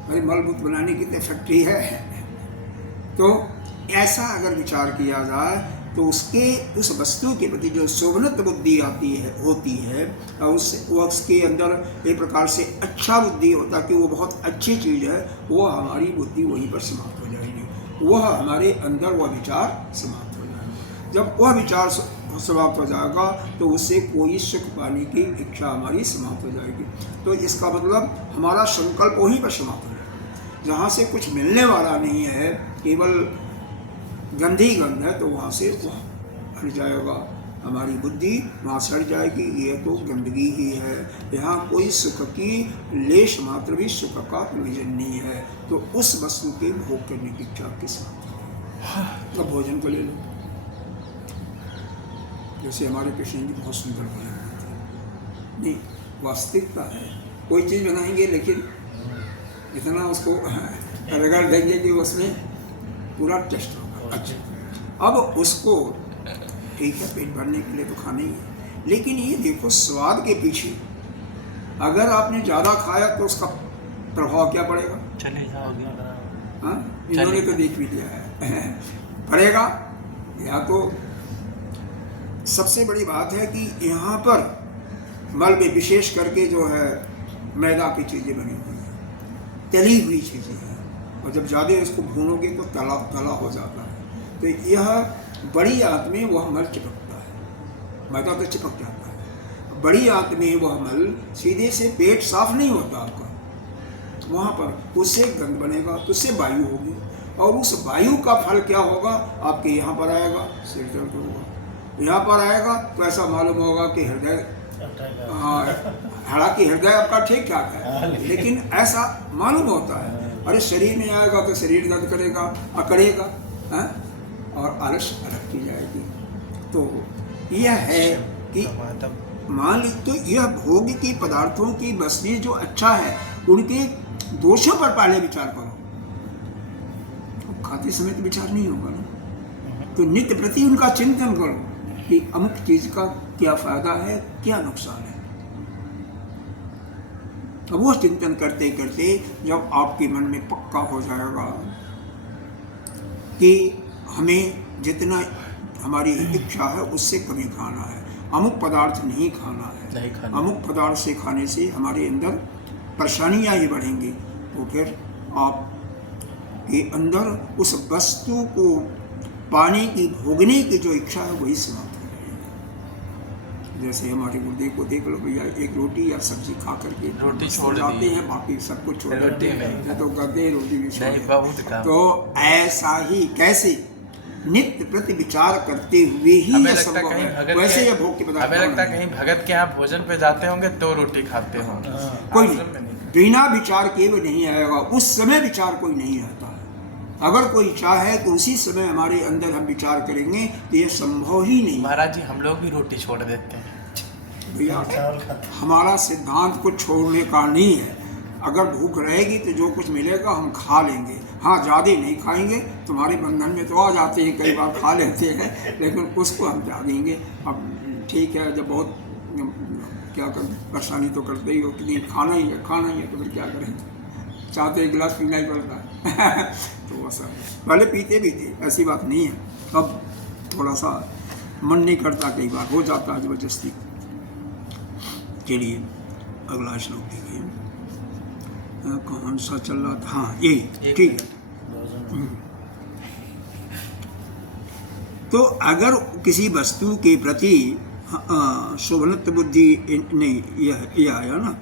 भाई मल मूत्र बनाने की तो फैक्ट्री है। तो ऐसा अगर विचार किया जाए तो उसके उस वस्तु के प्रति जो शोभनत बुद्धि आती है होती है, उसके अंदर एक प्रकार से अच्छा बुद्धि होता है कि वो बहुत अच्छी चीज़ है, वह हमारी बुद्धि वहीं पर समाप्त हो जाएगी, वह हमारे अंदर वह विचार समाप्त हो जाएगा। जब वह विचार समाप्त हो जाएगा तो उससे कोई सुख पाने की इच्छा हमारी समाप्त हो जाएगी। तो इसका मतलब हमारा संकल्प वहीं पर समाप्त हो जाएगा। जहाँ से कुछ मिलने वाला नहीं है, केवल गंदी गंध है, तो वहाँ से वह हट जाएगा, हमारी बुद्धि वहाँ से हट जाएगी। ये तो गंदगी ही है, यहाँ कोई सुख की लेश मात्र भी सुख का प्रयोजन नहीं है। तो उस वस्तु के भोग करने की इच्छा के साथ तो भोजन को ले लो। जैसे हमारे कृष्ण जी बहुत सुंदर बने थे, नहीं वास्तविकता है, कोई चीज़ बनाएंगे लेकिन इतना उसको रगड़ देंगे कि उसमें पूरा टेस्ट होगा। अच्छा, अब उसको ठीक है, पेट भरने के लिए तो खाना ही है, लेकिन ये देखो स्वाद के पीछे अगर आपने ज़्यादा खाया तो उसका प्रभाव क्या पड़ेगा? चले जाओगे। हाँ, इन्होंने तो देख भी लिया है पड़ेगा। या तो सबसे बड़ी बात है कि यहाँ पर मल में विशेष करके जो है मैदा की चीज़ें बनी हुई हैं, तली हुई चीज़ें हैं, और जब ज़्यादा इसको भूनोगे तो तला हो जाता है। तो यह बड़ी आंत में वह मल चिपकता है, मैदा तो चिपक जाता है। बड़ी आंत में वह मल सीधे से पेट साफ नहीं होता आपका, वहाँ पर उससे गंध बनेगा, तो उससे वायु होगी, और उस वायु का फल क्या होगा? आपके यहाँ पर आएगा, सिर दर्द होगा, यहाँ पर आएगा तो ऐसा मालूम होगा कि हृदय, हालांकि हृदय आपका ठीक ठाक है, लेकिन ऐसा मालूम होता है। अरे शरीर में आएगा तो शरीर दर्द करेगा, अकड़ेगा, और आलस अलग की जाएगी। तो यह है कि मान ली, तो यह भोग की पदार्थों की वस्तुएं जो अच्छा है उनके दोषों पर पहले विचार करो। तो खाते समय तो विचार नहीं होगा ना, तो नित्य प्रति उनका चिंतन करो। कि अमुक चीज़ का क्या फ़ायदा है, क्या नुकसान है। अब वो चिंतन करते करते जब आपके मन में पक्का हो जाएगा कि हमें जितना हमारी इच्छा है उससे कमी खाना है, अमुक पदार्थ नहीं खाना है, अमुक पदार्थ से खाने से हमारे अंदर परेशानियाँ ही बढ़ेंगी, तो फिर आप के अंदर उस वस्तु को पाने की, भोगने की जो इच्छा है वही समाप्त हो जाएगी। जैसे हमारे गुरुदेव को देख लो भैया, एक रोटी या सब्जी खा करके रोटी छोड़ जाते हैं, बाकी सब कुछ छोड़ देते हैं, तो कहते हैं रोटी भी छोड़। तो ऐसा ही कैसे नित्य प्रति विचार करते हुए ही हमें यह लगता संभव कहीं है। भगत वैसे के- यह भोग के पदार्थ हमें लगता है कहीं भगत के यहाँ भोजन पे जाते होंगे तो रोटी खाते होंगे, कोई आश्रम में नहीं। बिना विचार के भी नहीं आएगा, उस समय विचार कोई नहीं आता है। अगर कोई चाहे तो उसी समय हमारे अंदर हम विचार करेंगे तो यह संभव ही नहीं। महाराज जी हम लोग भी रोटी छोड़ देते हैं भैया हमारा सिद्धांत कुछ छोड़ने का नहीं है, अगर भूख रहेगी तो जो कुछ मिलेगा हम खा लेंगे। हाँ, ज़्यादा नहीं खाएंगे, तुम्हारे बंधन में तो आ जाते हैं, कई बार खा लेते हैं, लेकिन उसको हम क्या देंगे। अब ठीक है, जब बहुत क्या कर परेशानी तो करते ही हो कि नहीं खाना ही है तो फिर क्या करें, चाहते एक गिलास पीना ही पड़ता है तो वैसा पहले पीते भी थे, ऐसी बात नहीं है। अब थोड़ा सा मन नहीं करता, कई बार हो जाता है जबरदस्ती। चलिए अगला श्लोक देखिए, कौन सा चल रहा था, हाँ यही ठीक है। तो अगर किसी वस्तु के प्रति शोभनत्व बुद्धि नहीं, यह आया ना,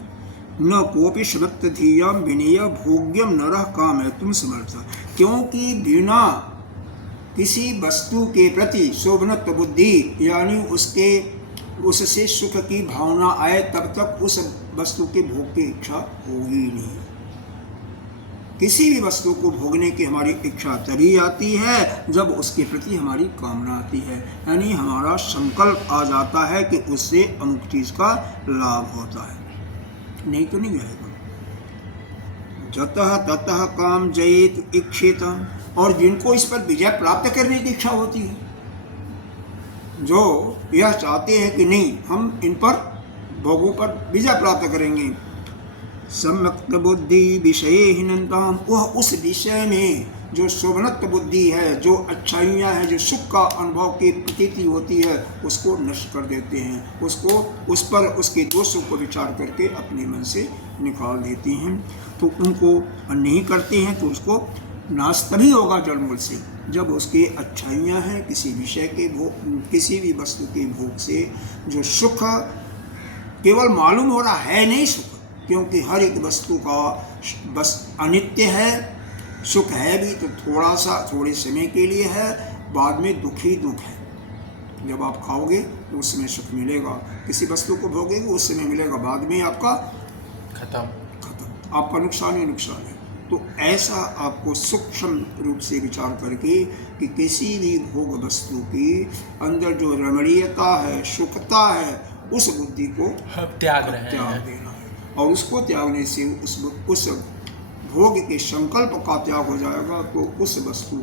न कोपि शमत्त धीयाम विनय भोग्यम नरः कामयतुम समर्थ, क्योंकि बिना किसी वस्तु के प्रति शोभनत्व बुद्धि यानी उससे सुख की भावना आए तब तक उस वस्तु के भोग की इच्छा होगी नहीं। किसी भी वस्तु को भोगने की हमारी इच्छा तभी आती है जब उसके प्रति हमारी कामना आती है, यानी हमारा संकल्प आ जाता है कि उससे अमुक चीज का लाभ होता है, नहीं तो नहीं आएगा। जतः ततः काम जयेत इच्छेत, और जिनको इस पर विजय प्राप्त करने की इच्छा होती है, जो यह चाहते हैं कि नहीं हम इन पर भोगों पर विजय प्राप्त करेंगे, सम्यक्त बुद्धि विषय हीनताम, वह उस विषय में जो शोभनत्व बुद्धि है, जो अच्छाइयाँ हैं, जो सुख का अनुभव की प्रतीति होती है, उसको नष्ट कर देते हैं, उसको उस पर उसके दोषों को विचार करके अपने मन से निकाल देते हैं। तो उनको नहीं करते हैं तो उसको नाश तभी होगा जड़मूल से, जब उसके अच्छाइयाँ हैं, किसी विषय के भोग, किसी भी वस्तु के भोग से जो सुख केवल मालूम हो रहा है नहीं सुख, क्योंकि हर एक वस्तु का बस अनित्य है, सुख है भी तो थोड़ा सा थोड़े समय के लिए है, बाद में दुख ही दुख है। जब आप खाओगे तो उस समय सुख मिलेगा, किसी वस्तु को भोगेंगे उस समय मिलेगा, बाद में आपका खत्म, आपका नुकसान ही नुकसान है। तो ऐसा आपको सूक्ष्म रूप से विचार करके कि किसी भी भोग वस्तु की अंदर जो रमणीयता है, सुखता है, उस बुद्धि को त्याग देना है, और उसको त्यागने से उस भोग के संकल्प का त्याग हो जाएगा, तो उस वस्तु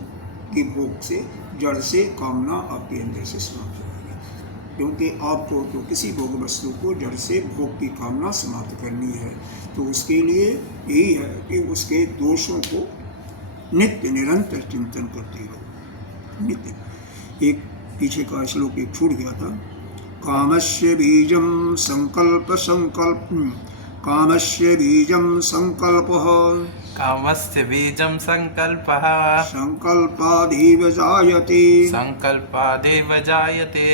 की भोग से जड़ से कामना आपके अंदर से समाप्त हो जाएगी। क्योंकि आपको तो किसी भोग वस्तु को जड़ से भोग की कामना समाप्त करनी है, तो उसके लिए यही है कि उसके दोषों को नित्य निरंतर चिंतन करते रहो। नित्य एक पीछे का श्लोक एक छूट गया था, कामस्य बीजम संकल्प कामस्य बीजम संकल्पः कामस्य बीजं संकल्पः संकल्पादेव जायते संकल्पादेव जायते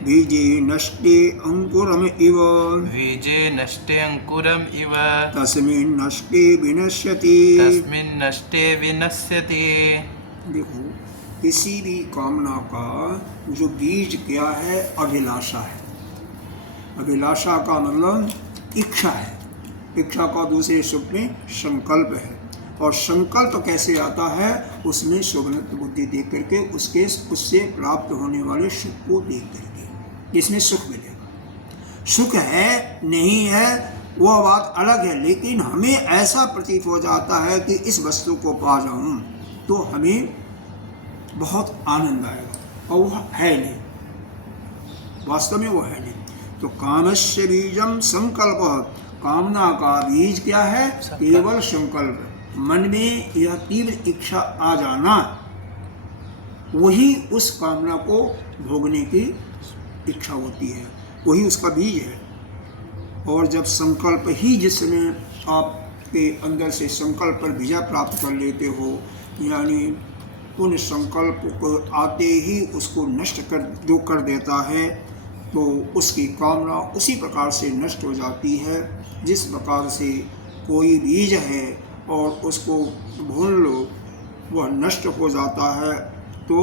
बीजे नष्टे अंकुरम इव बीजे नष्टे अंकुरम इव तस्मिन् नष्टे विनश्यति। तस्मिन् नष्टे विनश्यति। देखो, किसी भी कामना का जो बीज क्या है, अभिलाषा है। अभिलाषा का मतलब इच्छा है, इच्छा का दूसरे शब्द में संकल्प है, और संकल्प कैसे आता है, उसमें शोभनत्व बुद्धि देख करके उससे प्राप्त होने वाले सुख को देख करके, इसमें सुख मिलेगा। सुख है नहीं है वह बात अलग है, लेकिन हमें ऐसा प्रतीत हो जाता है कि इस वस्तु को पा जाऊं तो हमें बहुत आनंद आएगा, और वह है नहीं। वास्तव में वो है नहीं। तो कामस्य बीजम संकल्प, कामना का बीज क्या है? केवल संकल्प। मन में यह तीव्र इच्छा आ जाना, वही उस कामना को भोगने की इच्छा होती है, वही उसका बीज है। और जब संकल्प ही, जिसमें आपके अंदर से संकल्प पर विजय प्राप्त कर लेते हो, यानी उन संकल्प को आते ही उसको नष्ट कर देता है, तो उसकी कामना उसी प्रकार से नष्ट हो जाती है जिस प्रकार से कोई बीज है और उसको भून लो, वह नष्ट हो जाता है। तो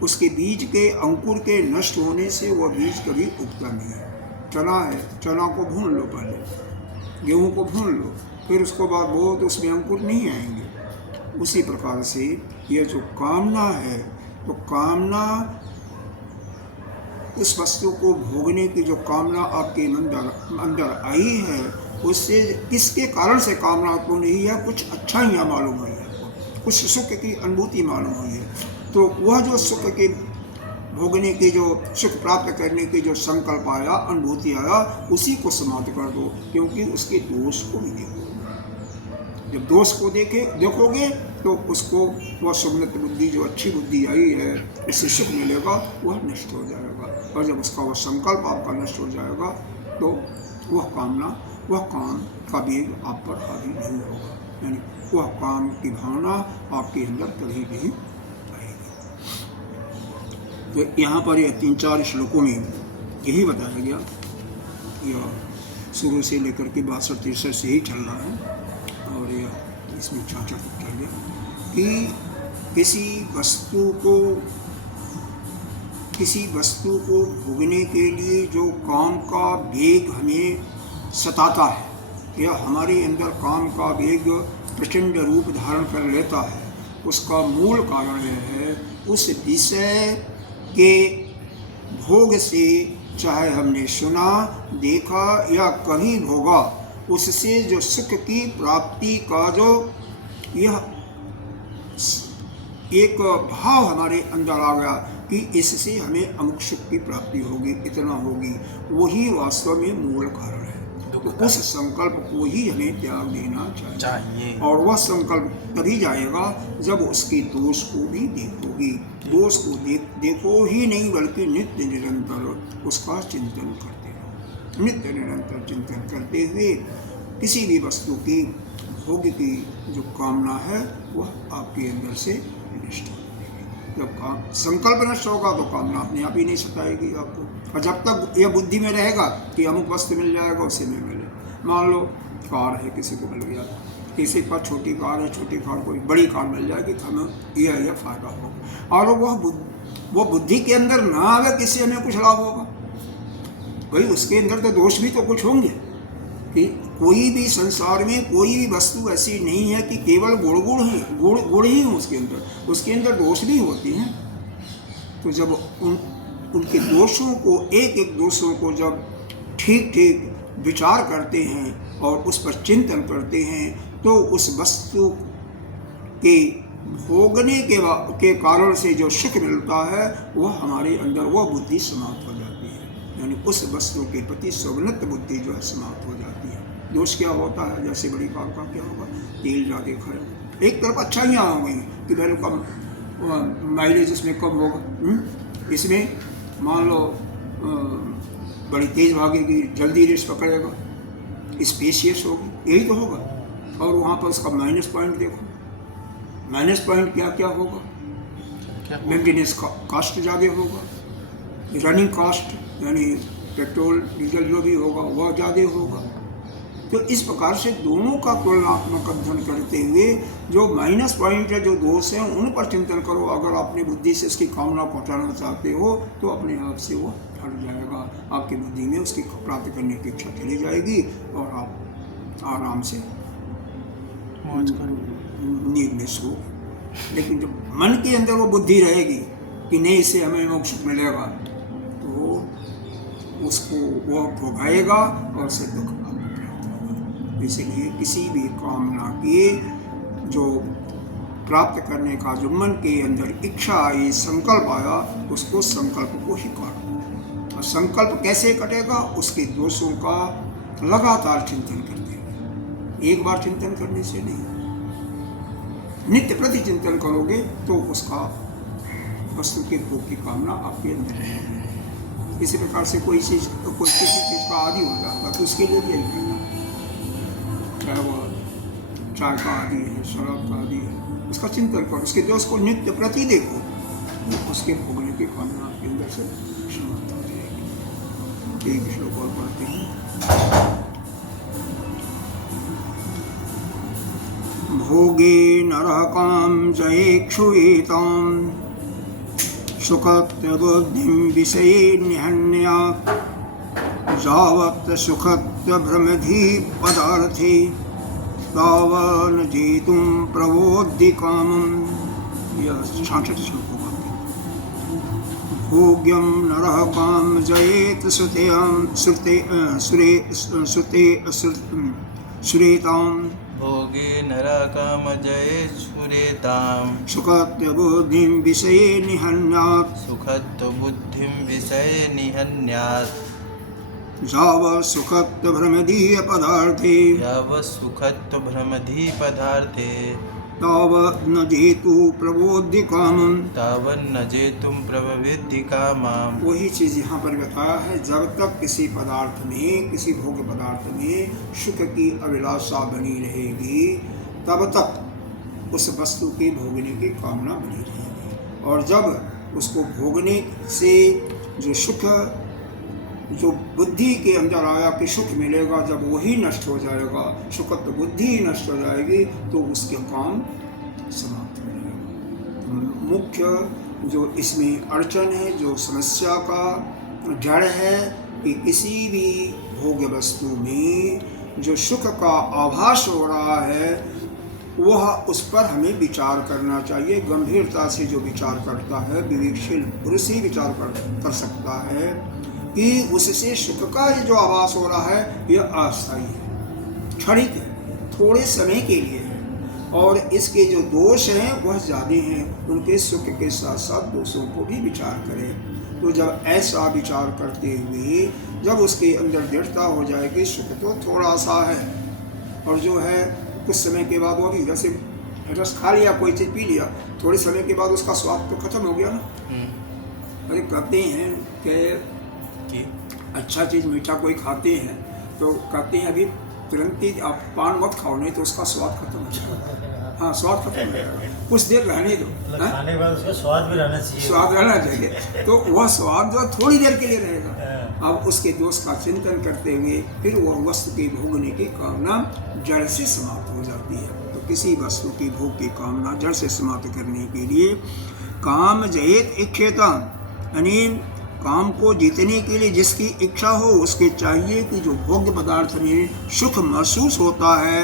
उसके बीज के अंकुर के नष्ट होने से वह बीज कभी उगता नहीं है। चना है, चना को भून लो, पहले गेहूँ को भून लो, फिर उसको बाद बो तो उसमें अंकुर नहीं आएंगे। उसी प्रकार से यह जो कामना है, तो कामना उस वस्तु को भोगने की जो कामना आपके अंदर आई है, उससे किसके कारण से कामना उत्पन्न हुई है? कुछ अच्छा ही मालूम हुई है, कुछ सुख की अनुभूति मालूम हुई है। तो वह जो सुख के भोगने की, जो सुख प्राप्त करने की जो संकल्प आया, अनुभूति आया, उसी को समाप्त कर दो, क्योंकि उसके दोष को भी देखो। जब दोष को देखोगे तो उसको, वह सुगत बुद्धि, जो अच्छी बुद्धि आई है, उससे सुख मिलेगा, वह नष्ट हो जाएगा। और जब उसका वह संकल्प आपका नष्ट हो जाएगा, तो वह कामना, वह काम का वेग आप पर हावी नहीं होगा, यानी वह काम की भावना आपके अंदर कभी नहीं आएगी। तो यहाँ पर यह 3-4 श्लोकों में यही बताया गया, यह शुरू से लेकर के 62-63 से ही चल रहा है, और यह इसमें 4 चल गया कि किसी वस्तु को भोगने के लिए जो काम का वेग हमें सताता है, या हमारे अंदर काम का वेग प्रचंड रूप धारण कर लेता है, उसका मूल कारण यह है उस विषय के भोग से, चाहे हमने सुना, देखा या कभी भोगा, उससे जो सुख की प्राप्ति का जो यह एक भाव हमारे अंदर आ गया कि इससे हमें अमुक सुख की प्राप्ति होगी, इतना होगी, वही वास्तव में मूल कारण है। तो उस संकल्प को ही हमें त्याग देना चाहिए। और वह संकल्प तभी जाएगा जब उसके दोष को भी देखोगी। दोष को देखो ही नहीं, बल्कि नित्य निरंतर उसका चिंतन करते रहो। नित्य निरंतर चिंतन करते हुए किसी भी वस्तु की भोग की जो कामना है, वह आपके अंदर से नष्ट हो जाएगी। जब संकल्प नष्ट होगा तो कामना अपने आप ही नहीं सताएगी आपको। और जब तक यह बुद्धि में रहेगा कि अमुक वस्तु मिल जाएगा, उसे में मिले, मान लो कार है, किसी को मिल गया, किसी के पास छोटी कार है, छोटी कार कोई बड़ी कार मिल जाएगी तो हमें यह फायदा होगा। और वह बुद्धि के अंदर ना आवे किसी हमें कुछ लाभ होगा, भाई उसके अंदर तो दोष भी तो कुछ होंगे। कि कोई भी संसार में कोई भी वस्तु ऐसी नहीं है कि केवल गुण ही हो उसके अंदर दोष भी होते हैं। तो जब उनके दोषों को, एक एक दोषों को जब ठीक ठीक विचार करते हैं और उस पर चिंतन करते हैं, तो उस वस्तु के भोगने के कारण से जो सुख मिलता है, वह हमारे अंदर वह बुद्धि समाप्त हो जाती है, यानी उस वस्तु के प्रति सौगनत बुद्धि जो है समाप्त हो जाती है। दोष क्या होता है? जैसे बड़ी कार का क्या होगा, तेल ज़्यादा खाए, एक तरफ अच्छाइयाँ हो गई कि पहले कम माइलेज इसमें कम होगा, इसमें मान लो बड़ी तेज़ भागेगी, जल्दी रेस पकड़ेगा, स्पेशियस होगी, यही तो होगा। और वहाँ पर उसका माइनस पॉइंट देखो, माइनस पॉइंट क्या क्या होगा? मेंटेनेंस कास्ट ज़्यादा होगा, रनिंग कास्ट यानी पेट्रोल डीजल जो भी होगा वह ज़्यादा होगा। तो इस प्रकार से दोनों का तुलनात्मक अध्ययन करते हुए जो माइनस पॉइंट है, जो दोष है, उन पर चिंतन करो। अगर अपनी बुद्धि से उसकी कामना को हटाना चाहते हो तो अपने आप से वो हट जाएगा, आपकी बुद्धि में उसकी प्राप्त करने की इच्छा चली जाएगी और आप आराम से नींद में सो। लेकिन जब मन के अंदर वो बुद्धि रहेगी कि नहीं, इससे हमें मोक्ष मिलेगा, तो उसको वह भोगाएगा और उससे दुख प्राप्त होगा। इसलिए किसी भी कामना के जो प्राप्त करने का जो मन के अंदर इच्छा आई, संकल्प आया, उसको संकल्प को ही काटो। और संकल्प कैसे कटेगा? उसके दोषों का लगातार चिंतन करते हुए, एक बार चिंतन करने से नहीं, नित्य प्रति चिंतन करोगे तो उसका वस्तु के भोग की कामना आपके अंदर रहेगी। इसी प्रकार से कोई किसी चीज का आदि हो जाता तो उसके लिए भी यही करना, चाहे वह चाय का आदि है, शराब का आदि है, उसका चिंतन करो, उसके दोष को नित्य प्रति देखो, उसके भोगने की कामना आपके अंदर से समाप्त हो जाएगी। एक श्लोक और पढ़ते हैं। भोगे नरः काम जयेक्षुएताम् सुखत्वबुद्धिं विषये निहन्यात् यावत् सुखत्वभ्रमधि पदार्थे तावन् जेतुं प्रवोद्धि कामम्। यह 66 श्लोकों का भोग्यं नरः काम जयेत सुरेताम् भोगे नरकामजये सुरेताम् सुखत्वबुद्धिं विषये निहन्यात् सुखत्वबुद्धिं विषये निहन्यात् यावत् सुखत्वभ्रमदीय पदार्थे यावत् सुखत्वभ्रमधि पदार्थे तावत् न जेतु प्रबोधि कामम्। तावन्न जेतुं प्रवृत्ति कामाम्। वही चीज यहाँ पर बताया है, जब तक किसी पदार्थ में, किसी भोग पदार्थ में सुख की अभिलाषा बनी रहेगी तब तक उस वस्तु के भोगने की कामना बनी रहेगी, और जब उसको भोगने से जो सुख, जो बुद्धि के अंदर आया कि सुख मिलेगा, जब वही नष्ट हो जाएगा, सुखत्व बुद्धि नष्ट हो जाएगी तो उसके काम समाप्त हो जाएगा। मुख्य जो इसमें अड़चन है, जो समस्या का जड़ है कि किसी भी भोग वस्तु में जो सुख का आभास हो रहा है वह, उस पर हमें विचार करना चाहिए। गंभीरता से जो विचार करता है, विवेकशील पुरुष ही विचार कर सकता है कि उससे सुख का जो आभास हो रहा है यह अस्थायी है, क्षणिक है, थोड़े समय के लिए है, और इसके जो दोष हैं वह ज़्यादा हैं। उनके सुख के साथ साथ दोषों को भी विचार करें। तो जब ऐसा विचार करते हुए जब उसके अंदर दृढ़ता हो जाएगी, सुख तो थोड़ा सा है, और जो है कुछ समय के बाद वो भी, जैसे रस खा लिया, कोई चीज़ पी लिया, थोड़े समय के बाद उसका स्वाद तो खत्म हो गया ना। अरे कहते हैं कि अच्छा चीज़ मीठा कोई खाते हैं तो कहते हैं अभी तुरंत ही आप पान मत खाओ, नहीं तो उसका स्वाद खत्म हो जाएगा। हाँ, स्वाद खत्म हो जाएगा, कुछ देर रहने दो, खाने के बाद उसका स्वाद भी रहना चाहिए, स्वाद रहना चाहिए, तो वह स्वाद जो थोड़ी देर के लिए रहेगा। अब उसके दोष का चिंतन करते हुए फिर वह वस्तु के भोगने की कामना जड़ से समाप्त हो जाती है। तो किसी वस्तु की भोग की कामना जड़ से समाप्त करने के लिए काम जयेत इच्छेता, यानी काम को जीतने के लिए जिसकी इच्छा हो उसके चाहिए कि जो भोग्य पदार्थ में सुख महसूस होता है,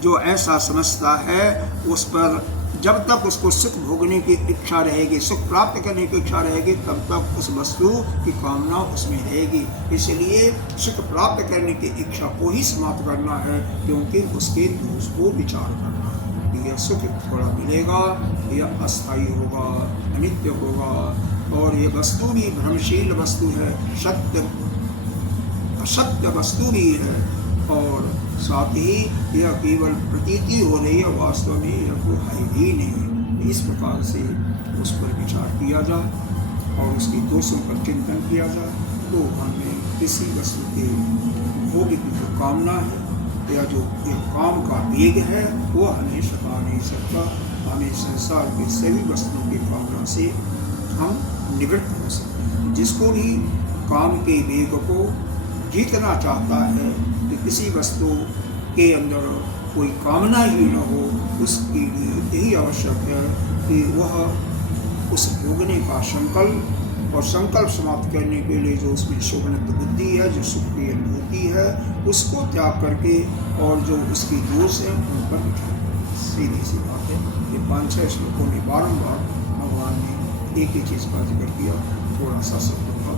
जो ऐसा समझता है, उस पर जब तक उसको सुख भोगने की इच्छा रहेगी, सुख प्राप्त करने की इच्छा रहेगी, तब तक उस वस्तु की कामना उसमें रहेगी। इसलिए सुख प्राप्त करने की इच्छा को ही समाप्त करना है, क्योंकि उसके दोष को विचार करना है। यह सुख थोड़ा मिलेगा, यह अस्थायी होगा, अनित्य होगा, और ये वस्तु भी भ्रमशील वस्तु है, सत्य असत्य वस्तु भी है, और साथ ही यह केवल प्रतीति हो रही है, वास्तव में यह तो है ही नहीं। इस प्रकार से उस पर विचार किया जाए और उसके दोषों पर चिंतन किया जाए तो हमें किसी वस्तु के भोग की जो कामना है या जो एक काम का वेग है वो हमें सता नहीं सकता। हमें संसार के सभी वस्तुओं की कामना से हम निवृत्त हो सकते हैं। जिसको भी काम के वेग को जीतना चाहता है कि किसी वस्तु के अंदर कोई कामना ही न हो, उसके लिए यही आवश्यक है कि वह उस भोगने का संकल्प और संकल्प समाप्त करने के लिए जो उसमें शोभनत्व बुद्धि है, जो सुख की अनुभूति है, उसको त्याग करके और जो उसकी दोष है उन पर विचार करें। सीधी सी बात है। ये 5-6 श्लोकों में बारंबार भगवान ने एक ही चीज़ का जिक्र किया, थोड़ा सा शब्दों का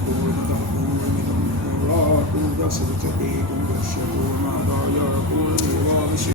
पूर्णतः पूर्णमिदं पूर्णात् पूर्णमुदच्यते पूर्णस्य पूर्णात्